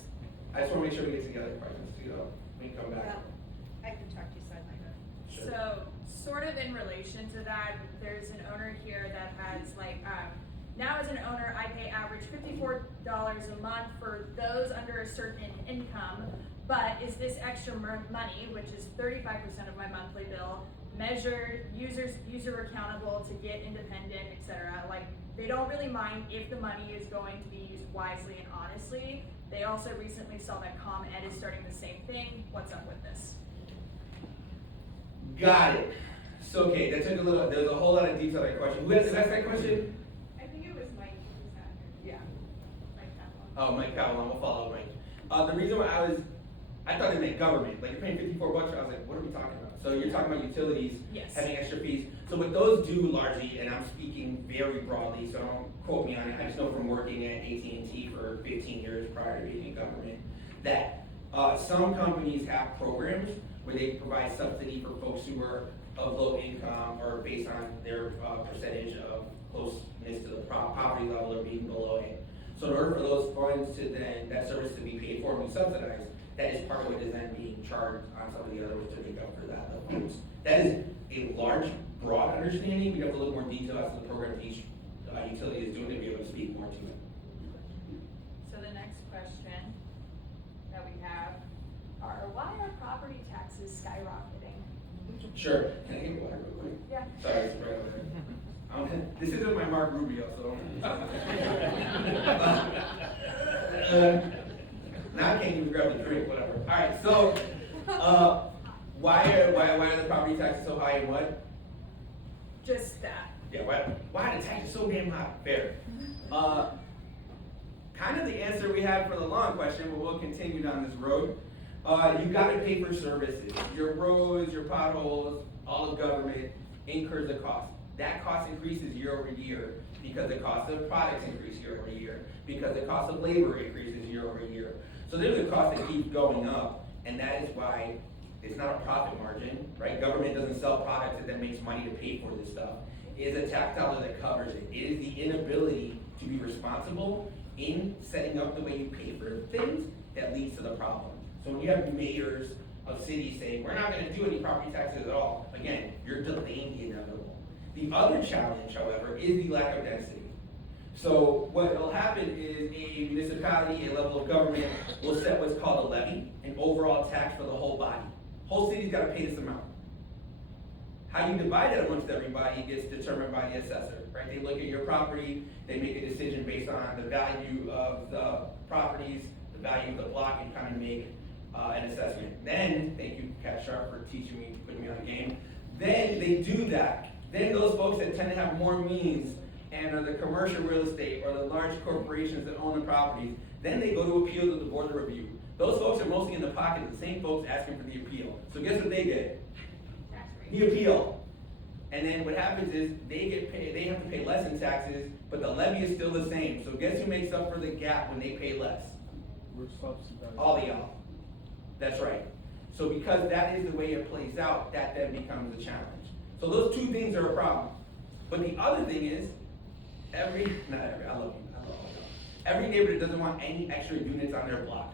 I just wanna make sure we get together questions to go, we can come back. well, I can talk to you side by side. Sure. So, sort of in relation to that, there's an owner here that has like, now as an owner, I pay average $54 a month for those under a certain income. But is this extra money, which is 35% of my monthly bill, measured, user accountable to get independent, et cetera? Like, they don't really mind if the money is going to be used wisely and honestly. They also recently saw that ComEd is starting the same thing. What's up with this? Got it. So, okay, that took a little, there's a whole lot of detail in that question. Who asked that question? I think it was Mike who was out here. Yeah. Like that one. Oh, Mike Powell, we'll follow Mike. The reason why I thought it meant government, like you're paying $54, I was like, what are we talking about? So you're talking about utilities, Yes. having extra fees. So what those do largely, and I'm speaking very broadly, so don't quote me on it, I just know from working at AT&T for 15 years prior to being in government, that some companies have programs where they provide subsidy for folks who are of low income or based on their percentage of closeness to the poverty level or being below it. So in order for those funds to then, that service to be paid for and be subsidized, that is part of what is then being charged on some of the others to make up for that level. That is a large, broad understanding. We have to look more detail as to the program each utility is doing to be able to speak more to it. So the next question that we have are, why are property taxes skyrocketing? Sure. Can I get water real quick? Yeah. Sorry, it's right over there. This isn't my Mark Rubio, so. Now I can't even grab the drink, whatever. All right, so why are the property taxes so high and what? Just that. Yeah, why are the taxes so damn high? Fair. Kind of the answer we had for the long question, but we'll continue down this road. You gotta pay for services. Your roads, your potholes, all of government incurs a cost. That cost increases year over year because the cost of products increase year over year, because the cost of labor increases year over year. So there's a cost that keeps going up, and that is why it's not a profit margin, right? Government doesn't sell products that then makes money to pay for this stuff. It is a tax dollar that covers it. It is the inability to be responsible in setting up the way you pay for things that leads to the problem. So when you have mayors of cities saying, we're not gonna do any property taxes at all, again, you're delaying the inevitable. The other challenge, however, is the lack of density. So what will happen is a municipality, a level of government, will set what's called a levy, an overall tax for the whole body. Whole city's gotta pay this amount. How you divide it amongst everybody gets determined by the assessor, right? They look at your property, they make a decision based on the value of the properties, the the value of the block and kind of make an assessment. Then, thank you, Cat Sharp, for teaching me, putting me on the game. Then they do that. Then those folks that tend to have more means and are the commercial real estate or the large corporations that own the properties, then they go to appeal to the board of review. Those folks are mostly in the pocket of the same folks asking for the appeal. So guess what they did? The appeal. And then what happens is they get paid, they have to pay less in taxes, but the levy is still the same. So guess who makes up for the gap when they pay less? We're subsidized. All of y'all. That's right. So because that is the way it plays out, that then becomes a challenge. So those two things are a problem. But the other thing is, I love you, I love all y'all. Every neighbor that doesn't want any extra units on their block.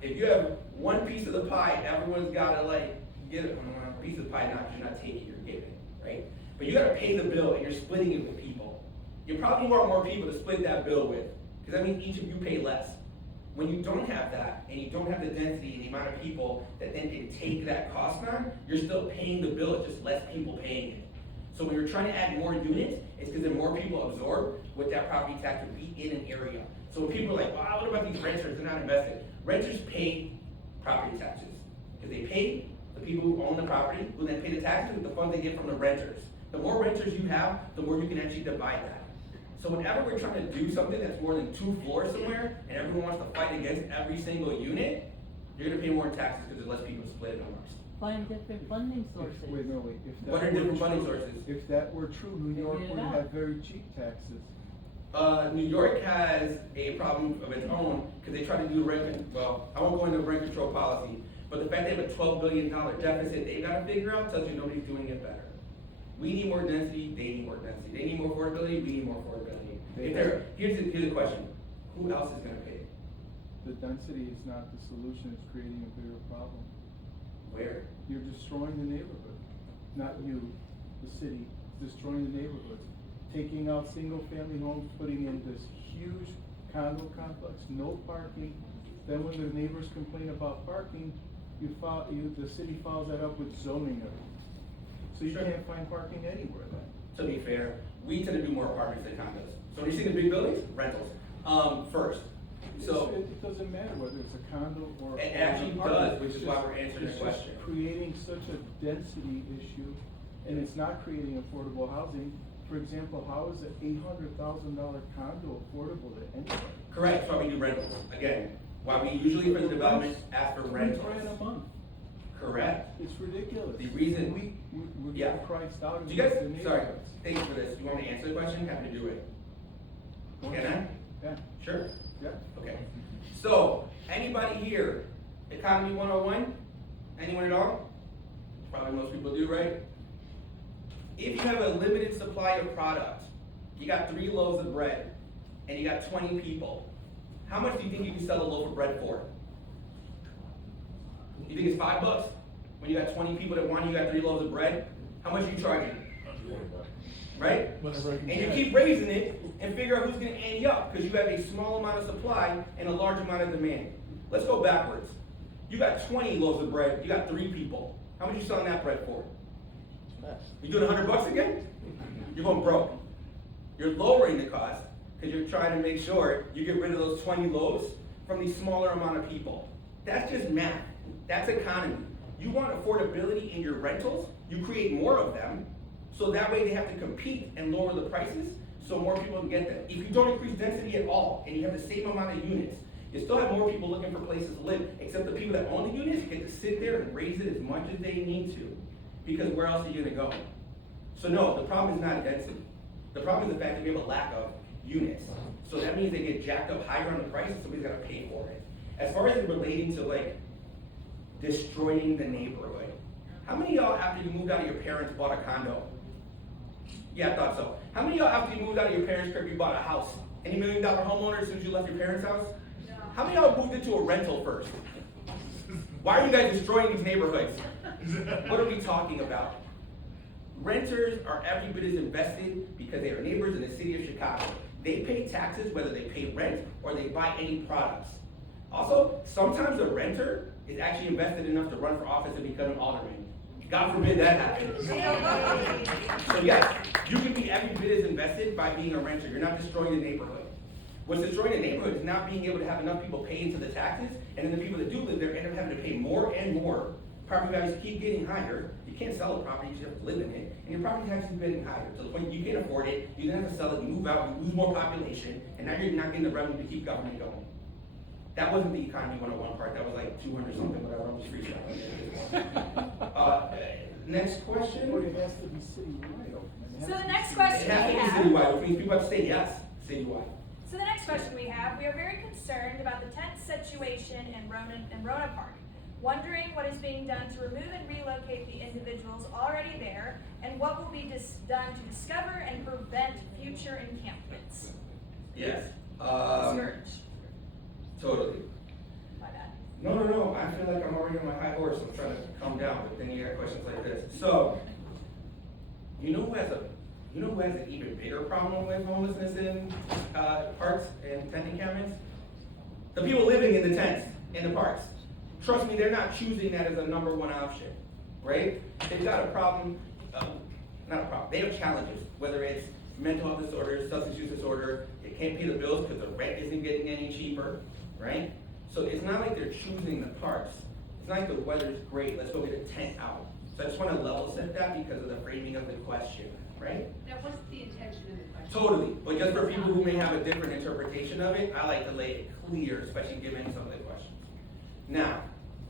If you have one piece of the pie, everyone's gotta like get a piece of the pie, you're not taking, you're giving, right? But you gotta pay the bill and you're splitting it with people. You probably want more people to split that bill with, because that means each of you pay less. When you don't have that, and you don't have the density and the amount of people that then can take that cost on, you're still paying the bill, it's just less people paying it. So when you're trying to add more units, it's because then more people absorb what that property tax would be in an area. So when people are like, wow, what about these renters, they're not invested. Renters pay property taxes, because they pay the people who own the property, who then pay the taxes with the funds they get from the renters. The more renters you have, the more you can actually divide that. So whenever we're trying to do something that's more than 2 floors somewhere, and everyone wants to fight against every single unit, you're gonna pay more in taxes because there's less people to split it amongst. Find different funding sources. Wait, no, wait. If that What are were different true- funding sources? If that were true, New York Figure it would out. have very cheap taxes. New York has a problem of its own because they try to do I won't go into rent control policy, but the fact they have a $12 billion deficit they've got to figure out tells you nobody's doing it better. We need more density, they need more density. They need more affordability, we need more affordability. Here's the question, who else is gonna pay? The density is not the solution, it's creating a bigger problem. Where? You're destroying the neighborhood, not you, the city, destroying the neighborhoods. Taking out single-family homes, putting in this huge condo complex, no parking. Then when the neighbors complain about parking, the city follows that up with zoning it. So you Sure. can't find parking anywhere then. To be fair, we tend to do more apartments than condos. So when you see the big buildings, rentals, first. So, It doesn't matter whether it's a condo or. It or an actually apartment. does, which It's is why just- we're answering the it's question. just creating such a density issue, and it's not creating affordable housing. For example, how is an $800,000 condo affordable to anybody? correct, that's why we do rentals. Again, why we usually for the development ask for $3,000 rentals. a month. Correct. It's ridiculous. The reason- We're Yeah. getting priced out Do of you guys, the sorry, neighborhoods. thanks for this. Do you want me to answer the question? Happy to do it. Can I? Yeah, Sure? yeah. Okay. So, anybody here, Economy 101? Anyone at all? Probably most people do, right? If you have a limited supply of product, you got 3 loaves of bread, and you got 20 people, how much do you think you can sell a loaf of bread for? You think it's $5? When you got 20 people that want you got 3 loaves of bread, how much are you charging? Right? And you keep raising it and figure out who's gonna ante up, because you have a small amount of supply and a large amount of demand. Let's go backwards. You got 20 loaves of bread, you got 3 people. How much you selling that bread for? You doing $100 again? You're going broke. You're lowering the cost because you're trying to make sure you get rid of those 20 loaves from the smaller amount of people. That's just math. That's economy. You want affordability in your rentals, you create more of them, so that way they have to compete and lower the prices so more people can get them. If you don't increase density at all and you have the same amount of units, you still have more people looking for places to live, except the people that own the units get to sit there and raise it as much as they need to, because where else are you gonna go? So no, the problem is not density. The problem is the fact that we have a lack of units. So that means they get jacked up higher on the price and somebody's gotta pay for it. As far as it relating to like destroying the neighborhood, how many of y'all after you moved out of your parents bought a condo? Yeah, I thought so. How many of y'all after you moved out of your parents' crib, you bought a house? Any $1 million homeowner as soon as you left your parents' house? No. How many of y'all moved into a rental first? Why are you guys destroying these neighborhoods? What are we talking about? Renters are every bit as invested because they are neighbors in the city of Chicago. They pay taxes whether they pay rent or they buy any products. Also, sometimes a renter is actually invested enough to run for office and become an alderman. God forbid that happens. So yes, you can be every bit as invested by being a renter. You're not destroying the neighborhood. What's destroying the neighborhood is not being able to have enough people pay into the taxes, and then the people that do live there end up having to pay more and more. Property values keep getting higher. You can't sell a property, you just have to live in it, and your property taxes keep getting higher. To the point you can't afford it, you then have to sell it, you move out, you lose more population, and now you're not getting the revenue to keep government going. That wasn't the economy 101 part, that was like 200 something, whatever, I'm just freestyling. Next question? Or it has to be citywide. So the next question It has to be we have. citywide, which means people have to say yes, citywide. So the next question we have, we are very concerned about the tent situation in Rona Park. Wondering what is being done to remove and relocate the individuals already there, and what will be done to discover and prevent future encampments. Yes. Scourge. Totally. My bad. No, I feel like I'm already on my high horse, I'm trying to calm down, but then you got questions like this. So, you know who has an even bigger problem with homelessness in parks and tent encampments? The people living in the tents in the parks. Trust me, they're not choosing that as a number one option, right? They've got a problem, not a problem, they have challenges, whether it's mental health disorders, substance use disorder, they can't pay the bills because the rent isn't getting any cheaper, right? So it's not like they're choosing the parks. It's not like the weather's great, let's go get a tent out. So I just want to level set that because of the framing of the question, right? That was the intention of the question. Totally, but just for people who may have a different interpretation of it, I like to lay it clear, especially given some of the questions. Now,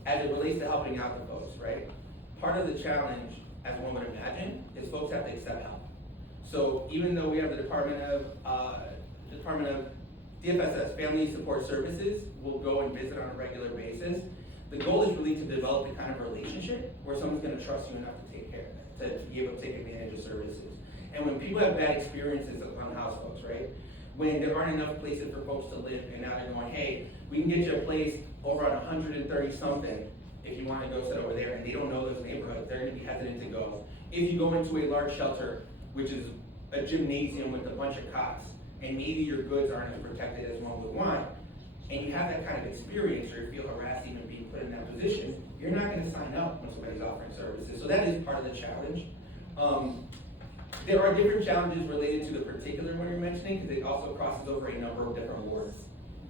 as it relates to helping out the folks, right? Part of the challenge, as one would imagine, is folks have to accept help. So even though we have the Department of DFSS, Family Support Services, will go and visit on a regular basis. The goal is really to develop the kind of relationship where someone's gonna trust you enough to take care of it, to be able to take advantage of services. And when people have bad experiences on house folks, right? When there aren't enough places for folks to live, and now they're going, hey, we can get you a place over on 130 something if you want to go sit over there, and they don't know those neighborhoods, they're going to be hesitant to go. If you go into a large shelter, which is a gymnasium with a bunch of cots, and maybe your goods aren't as protected as one would want, and you have that kind of experience or you feel harassed even being put in that position, you're not going to sign up when somebody's offering services. So that is part of the challenge. There are different challenges related to the particular one you're mentioning because it also crosses over a number of different wards.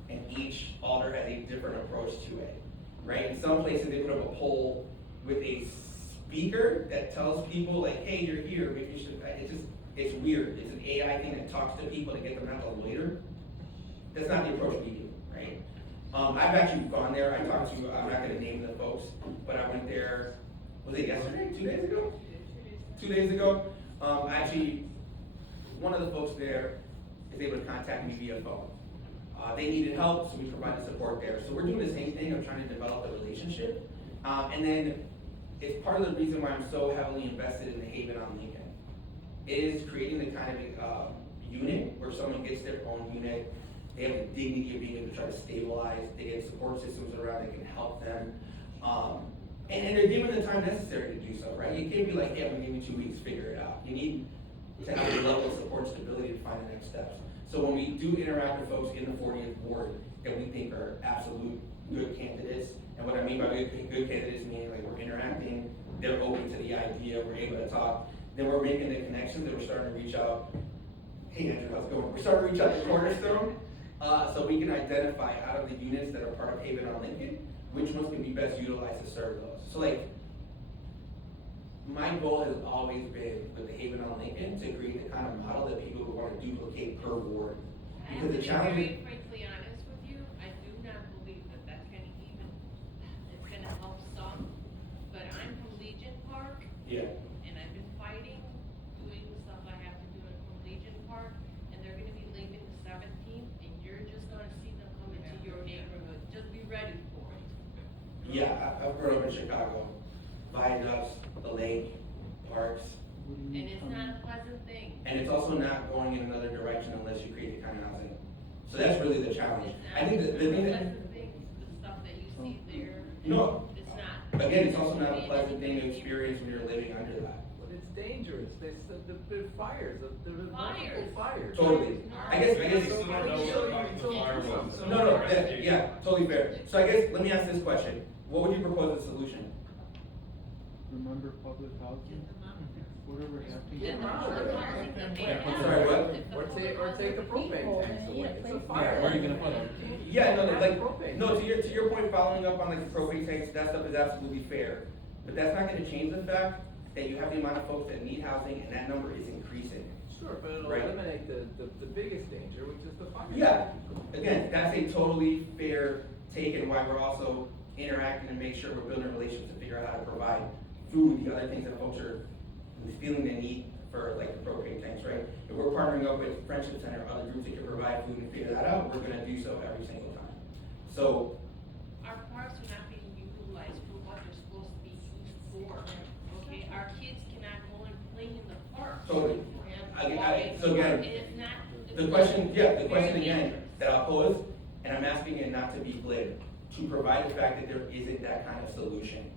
And each alder has a different approach to it, right? In some places they put up a pole with a speaker that tells people like, hey, you're here, maybe you should, it's weird. It's an AI thing that talks to people to get them out of later. That's not the approach we do, right? I've actually gone there, I talked to, I'm not gonna name the folks, but I went there, was it yesterday, 2 days ago? 2 days ago. Actually, one of the folks there is able to contact me via phone. They needed help, so we provided support there. So we're doing the same thing of trying to develop a relationship. And then it's part of the reason why I'm so heavily invested in the Haven on Lincoln. It is creating the kind of unit where someone gets their own unit. They have the dignity of being able to try to stabilize. They get support systems around that can help them. And they're given the time necessary to do so, right? You can't be like, hey, I'm gonna give you 2 weeks, figure it out. You need to have a level of support stability to find the next steps. So when we do interact with folks in the 40th ward that we think are absolute good candidates, and what I mean by good candidates meaning like we're interacting, they're open to the idea, we're able to talk, then we're making the connections and we're starting to reach out. Hey Andrew, how's it going? We're starting to reach out to Cornerstone, so we can identify out of the units that are part of Haven on Lincoln, which ones can be best utilized to serve those. So like, my goal has always been with the Haven on Lincoln to create the kind of model that people would want to duplicate per ward. I have to be very frankly honest with you, I do not believe that that's gonna even, it's gonna help some, but I'm from Legion Park. Yeah. And I've been fighting, doing the stuff I have to do from Legion Park, and they're gonna be leaving the 17th, and you're just gonna see them come into your neighborhood, just be ready for it. Yeah, I've grown up in Chicago, viaducts, the lake, parks. And it's not a pleasant thing. And it's also not going in another direction unless you create the kind of housing. So that's really the challenge. I think the thing that, The stuff that you see there, no, it's not. again, it's also not a pleasant thing to experience when you're living under that. But it's dangerous. The fires, the multiple fires. Totally. I guess. No, yeah, totally fair. So I guess, let me ask this question. What would you propose as a solution? Remember public housing? Whatever happened get And them the out of public there. housing that they Yeah, have. Sorry, what? if the Or public take the housing- propane tanks away, it's a fire. Where are you gonna put them? Yeah, no, That's like, propane. no, to your point, following up on like the propane tanks, that stuff is absolutely fair. But that's not gonna change the fact that you have the amount of folks that need housing and that number is increasing. Sure, but it'll Right. eliminate the biggest danger, which is the fire. Yeah, again, that's a totally fair take and why we're also interacting and make sure we're building relations to figure out how to provide food, the other things that folks are feeling the need for, like the propane tanks, right? If we're partnering up with Friendship Center, other groups that can provide food and figure that out, we're gonna do so every single time. So, Our parks are not being utilized for what they're supposed to be used for, okay? Our kids cannot go and play in the park. totally. So again, It's not. the question again that I'll pose, and I'm asking it not to be glib, to provide the fact that there isn't that kind of solution.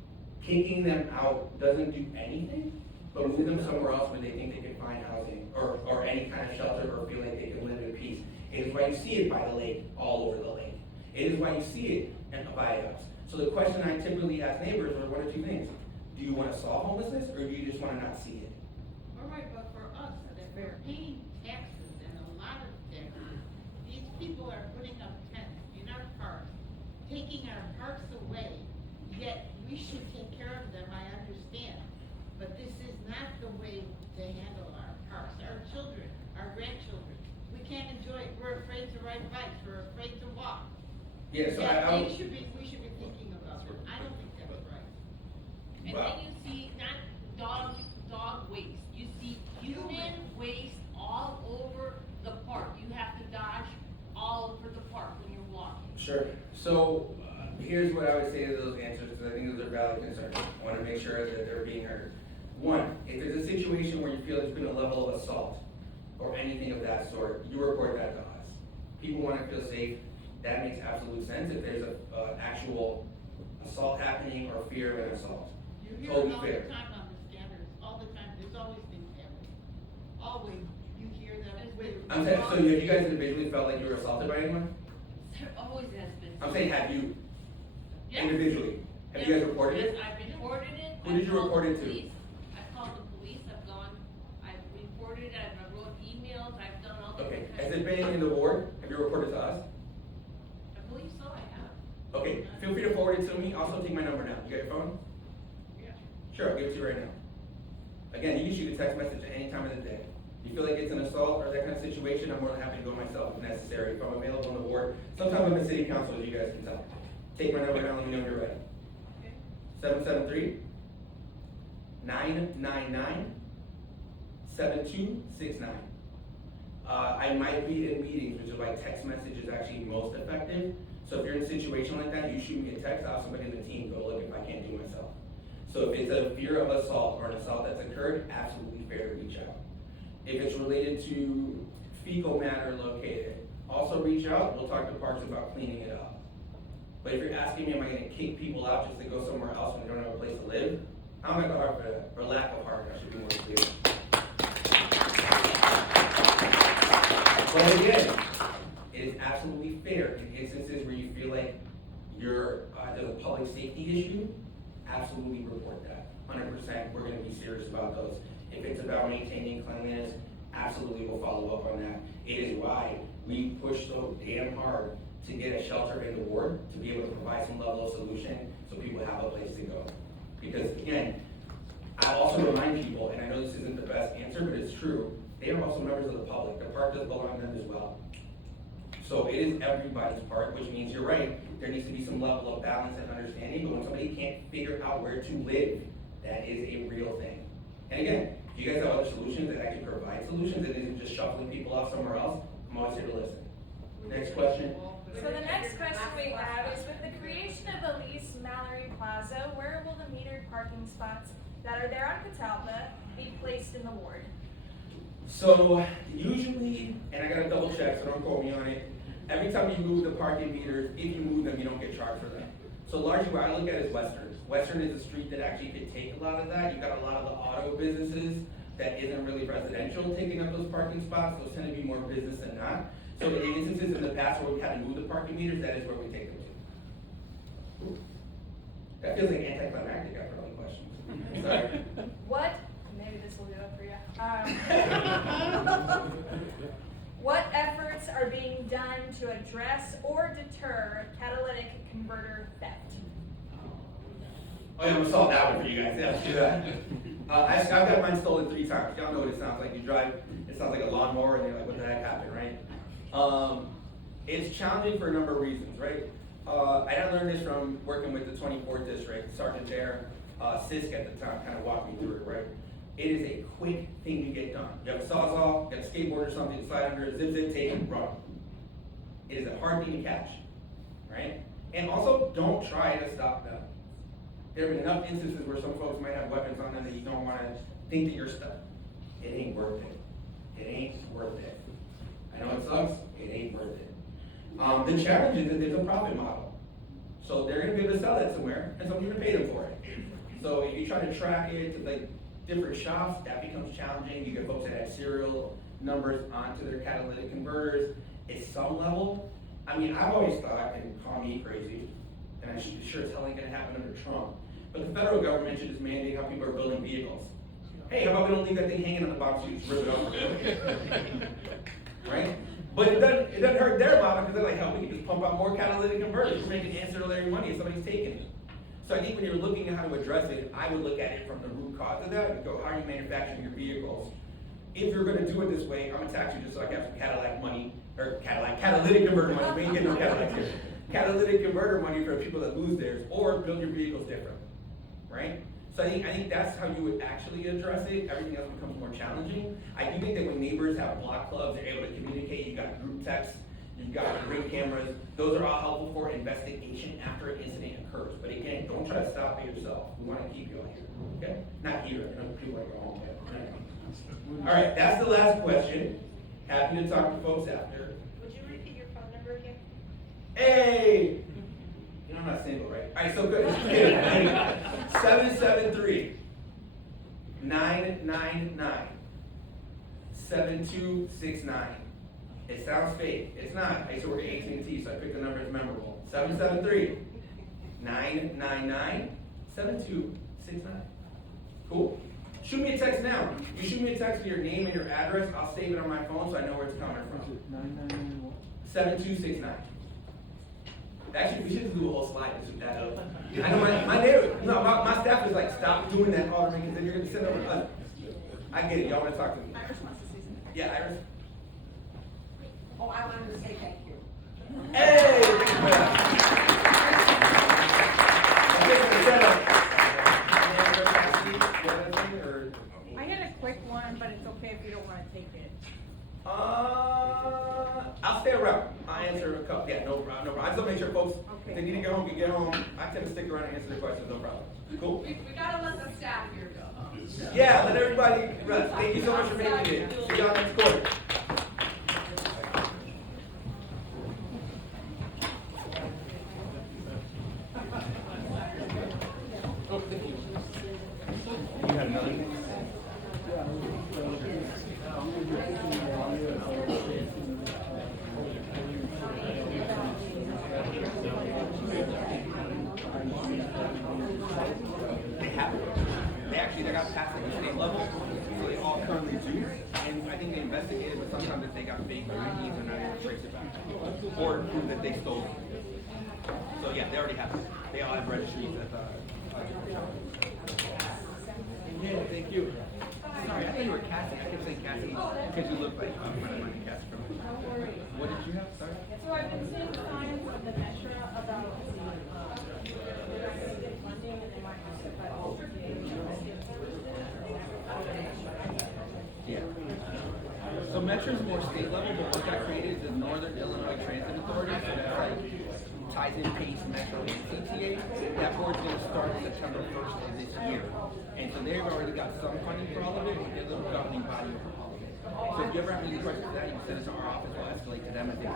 Kicking them out doesn't do anything, but move them somewhere else where they think they can find housing or any kind of shelter or feel like they can live in peace. It is why you see it by the lake, all over the lake. It is why you see it in by us. So the question I typically ask neighbors are one or two things. Do you want to solve homelessness or do you just want to not see it? All right, but for us, that we're paying taxes and a lot of taxes, these people are putting up tents in our parks, taking our parks away, yet we should take care of them, I understand. But this is not the way to handle our parks, our children, our grandchildren. We can't enjoy it, we're afraid to ride bikes, we're afraid to walk. Yeah, so Yeah, I we should be thinking about it, I don't think that's right. And then you see not dog waste, you see human waste all over the park. You have to dodge all over the park when you're walking. Sure. So here's what I would say to those answers, because I think those are valid concerns. I want to make sure that they're being heard. One, if there's a situation where you feel there's been a level of assault or anything of that sort, you report that to us. People want to feel safe. That makes absolute sense. If there's a actual assault happening or fear of an assault, You hear totally it all the fair. time on the standards, all the time, there's always things happening. Always, you hear them with. I'm saying, so have you guys individually felt like you were assaulted by anyone? There always has been. I'm saying, have you Yes. individually? Have you guys reported it? Yes, I've reported it. Who did you I've called report the it to? police. I've called the police, I've reported it, I wrote emails, I've done all the. Okay. Has it been in the ward? Have you reported to us? I believe so, I have. Okay, feel free to forward it to me. Also take my number now. You got your phone? Yeah. Sure, I'll give it to you right now. Again, you can shoot a text message at any time of the day. You feel like it's an assault or that kind of situation, I'm more than happy to go myself if necessary, if I'm available on the board. Sometimes I'm in city council, as you guys can tell. Take my number now, let me know when you're ready. 773-999-7269. I might be in meetings, which is why text message is actually most effective. So if you're in a situation like that, you shoot me a text, I'll have somebody in the team go look if I can't do myself. So if it's a fear of assault or an assault that's occurred, absolutely fair to reach out. If it's related to fecal matter located, also reach out, we'll talk to parks about cleaning it up. But if you're asking me, am I gonna kick people out just to go somewhere else when they don't have a place to live? I'm not the heart for that, or lack of heart, I should be more clear. But again, it is absolutely fair in instances where you feel like there's a public safety issue, absolutely report that. 100%, we're gonna be serious about those. If it's about maintaining cleanliness, absolutely we'll follow up on that. It is why we push so damn hard to get a shelter in the ward, to be able to provide some level of solution so people have a place to go. Because again, I also remind people, and I know this isn't the best answer, but it's true, they are also members of the public. The park does belong to them as well. So it is everybody's park, which means you're right, there needs to be some level of balance and understanding, but when somebody can't figure out where to live, that is a real thing. And again, if you guys have other solutions that actually provide solutions, and isn't just shuffling people off somewhere else, I'm always here to listen. Next question. So the next question we have is, with the creation of Elise Mallory Plaza, where will the metered parking spots that are there on Catalpa be placed in the ward? So usually, and I gotta double check, so don't quote me on it, every time you move the parking meters, if you move them, you don't get charged for them. So largely what I look at is Western. Western is a street that actually could take a lot of that. You've got a lot of the auto businesses that isn't really residential taking up those parking spots. Those tend to be more business than not. So in instances in the past where we had to move the parking meters, that is where we take them to. That feels like anticlimactic after all the questions. Sorry. What, maybe this will do it for you. What efforts are being done to address or deter catalytic converter theft? Oh yeah, I'm gonna solve that one for you guys. Yeah, let's do that. I've got mine stolen 3 times. Y'all know what it sounds like. You drive, it sounds like a lawnmower, and you're like, what the heck happened, right? It's challenging for a number of reasons, right? I learned this from working with the 24th district, Sergeant there, Sisk at the time kind of walked me through it, right? It is a quick thing to get done. You have a sawzall, you got a skateboard or something, slide under it, zip, zip, take it, run. It is a hard thing to catch, right? And also, don't try to stop them. There have been enough instances where some folks might have weapons on them that you don't want to think that you're stuck. It ain't worth it. It ain't worth it. I know it sucks, it ain't worth it. The challenge is that it's a profit model. So they're gonna be able to sell that somewhere, and someone's gonna pay them for it. So if you try to track it to like different shops, that becomes challenging. You get folks that add serial numbers onto their catalytic converters. At some level, I mean, I've always thought, and call me crazy, and I'm sure it's hell ain't gonna happen under Trump, but the federal government should just mandate how people are building vehicles. Hey, how about we don't leave that thing hanging on the box, you just rip it off, right? But it doesn't hurt their model, because they're like, hell, we can just pump out more catalytic converters. We're making ancillary money if somebody's taking it. So I think when you're looking at how to address it, I would look at it from the root cause of that and go, how are you manufacturing your vehicles? If you're gonna do it this way, I'm gonna tax you just so I can have some Cadillac money, or catalytic converter money. We ain't getting no Cadillac here. Catalytic converter money for people that lose theirs, or build your vehicles different, right? So I think that's how you would actually address it. Everything else becomes more challenging. I do think that when neighbors have block clubs, they're able to communicate. You've got group texts, you've got ring cameras. Those are all helpful for investigation after an incident occurs. But again, don't try to stop it yourself. We want to keep you out here, okay? Not here, I know people are going home. All right, that's the last question. Happy to talk to folks after. Would you repeat your phone number again? Hey! You know I'm not single, right? All right, so good. 773-999-7269. It sounds fake. It's not. I used to work at AT&T, so I picked the number as memorable. 773-999-7269. Cool. Shoot me a text now. You shoot me a text with your name and your address. I'll save it on my phone so I know where it's coming from. 7269. Actually, we should do a whole slide to that up. I know my staff is like, stop doing that, Alderman, because then you're going to send over us. I get it. Y'all want to talk to me? Iris wants to say something. Yeah, Iris. Oh, I wanted to say thank you. Hey! Thank you for that. I had a quick one, but it's okay if you don't want to take it. I'll stay around. I'll answer a couple. Yeah, no problem. I just want to make sure folks, if they need to get home, can get home. I tend to stick around and answer their questions, no problem. Cool? We gotta let the staff here go. Yeah, let everybody rest. Thank you so much for making it. See y'all next quarter. You had another one? They got passed at the state level, so they all currently do. And I think they investigated, but sometimes if they got fake IDs, they're not able to trace it back. Or prove that they stole it. So yeah, they already have it. They all have registries at the yeah, thank you. Sorry, I thought you were Cassie. I kept saying Cassie because you look like my Cassie from What did you have? Sorry? So I've been seeing signs of the Metro about funding and they might have to cut all the Yeah. So Metro is more state level, but what got created is the Northern Illinois Transit Authority, so that's like ties in PACE, Metro, and CTA. That board's going to start September 1st of this year. And so they've already got some funding for all of it, but they're the governing body over all of it. So if you ever have any questions for that, you can send it to our office, we'll escalate to them if they can.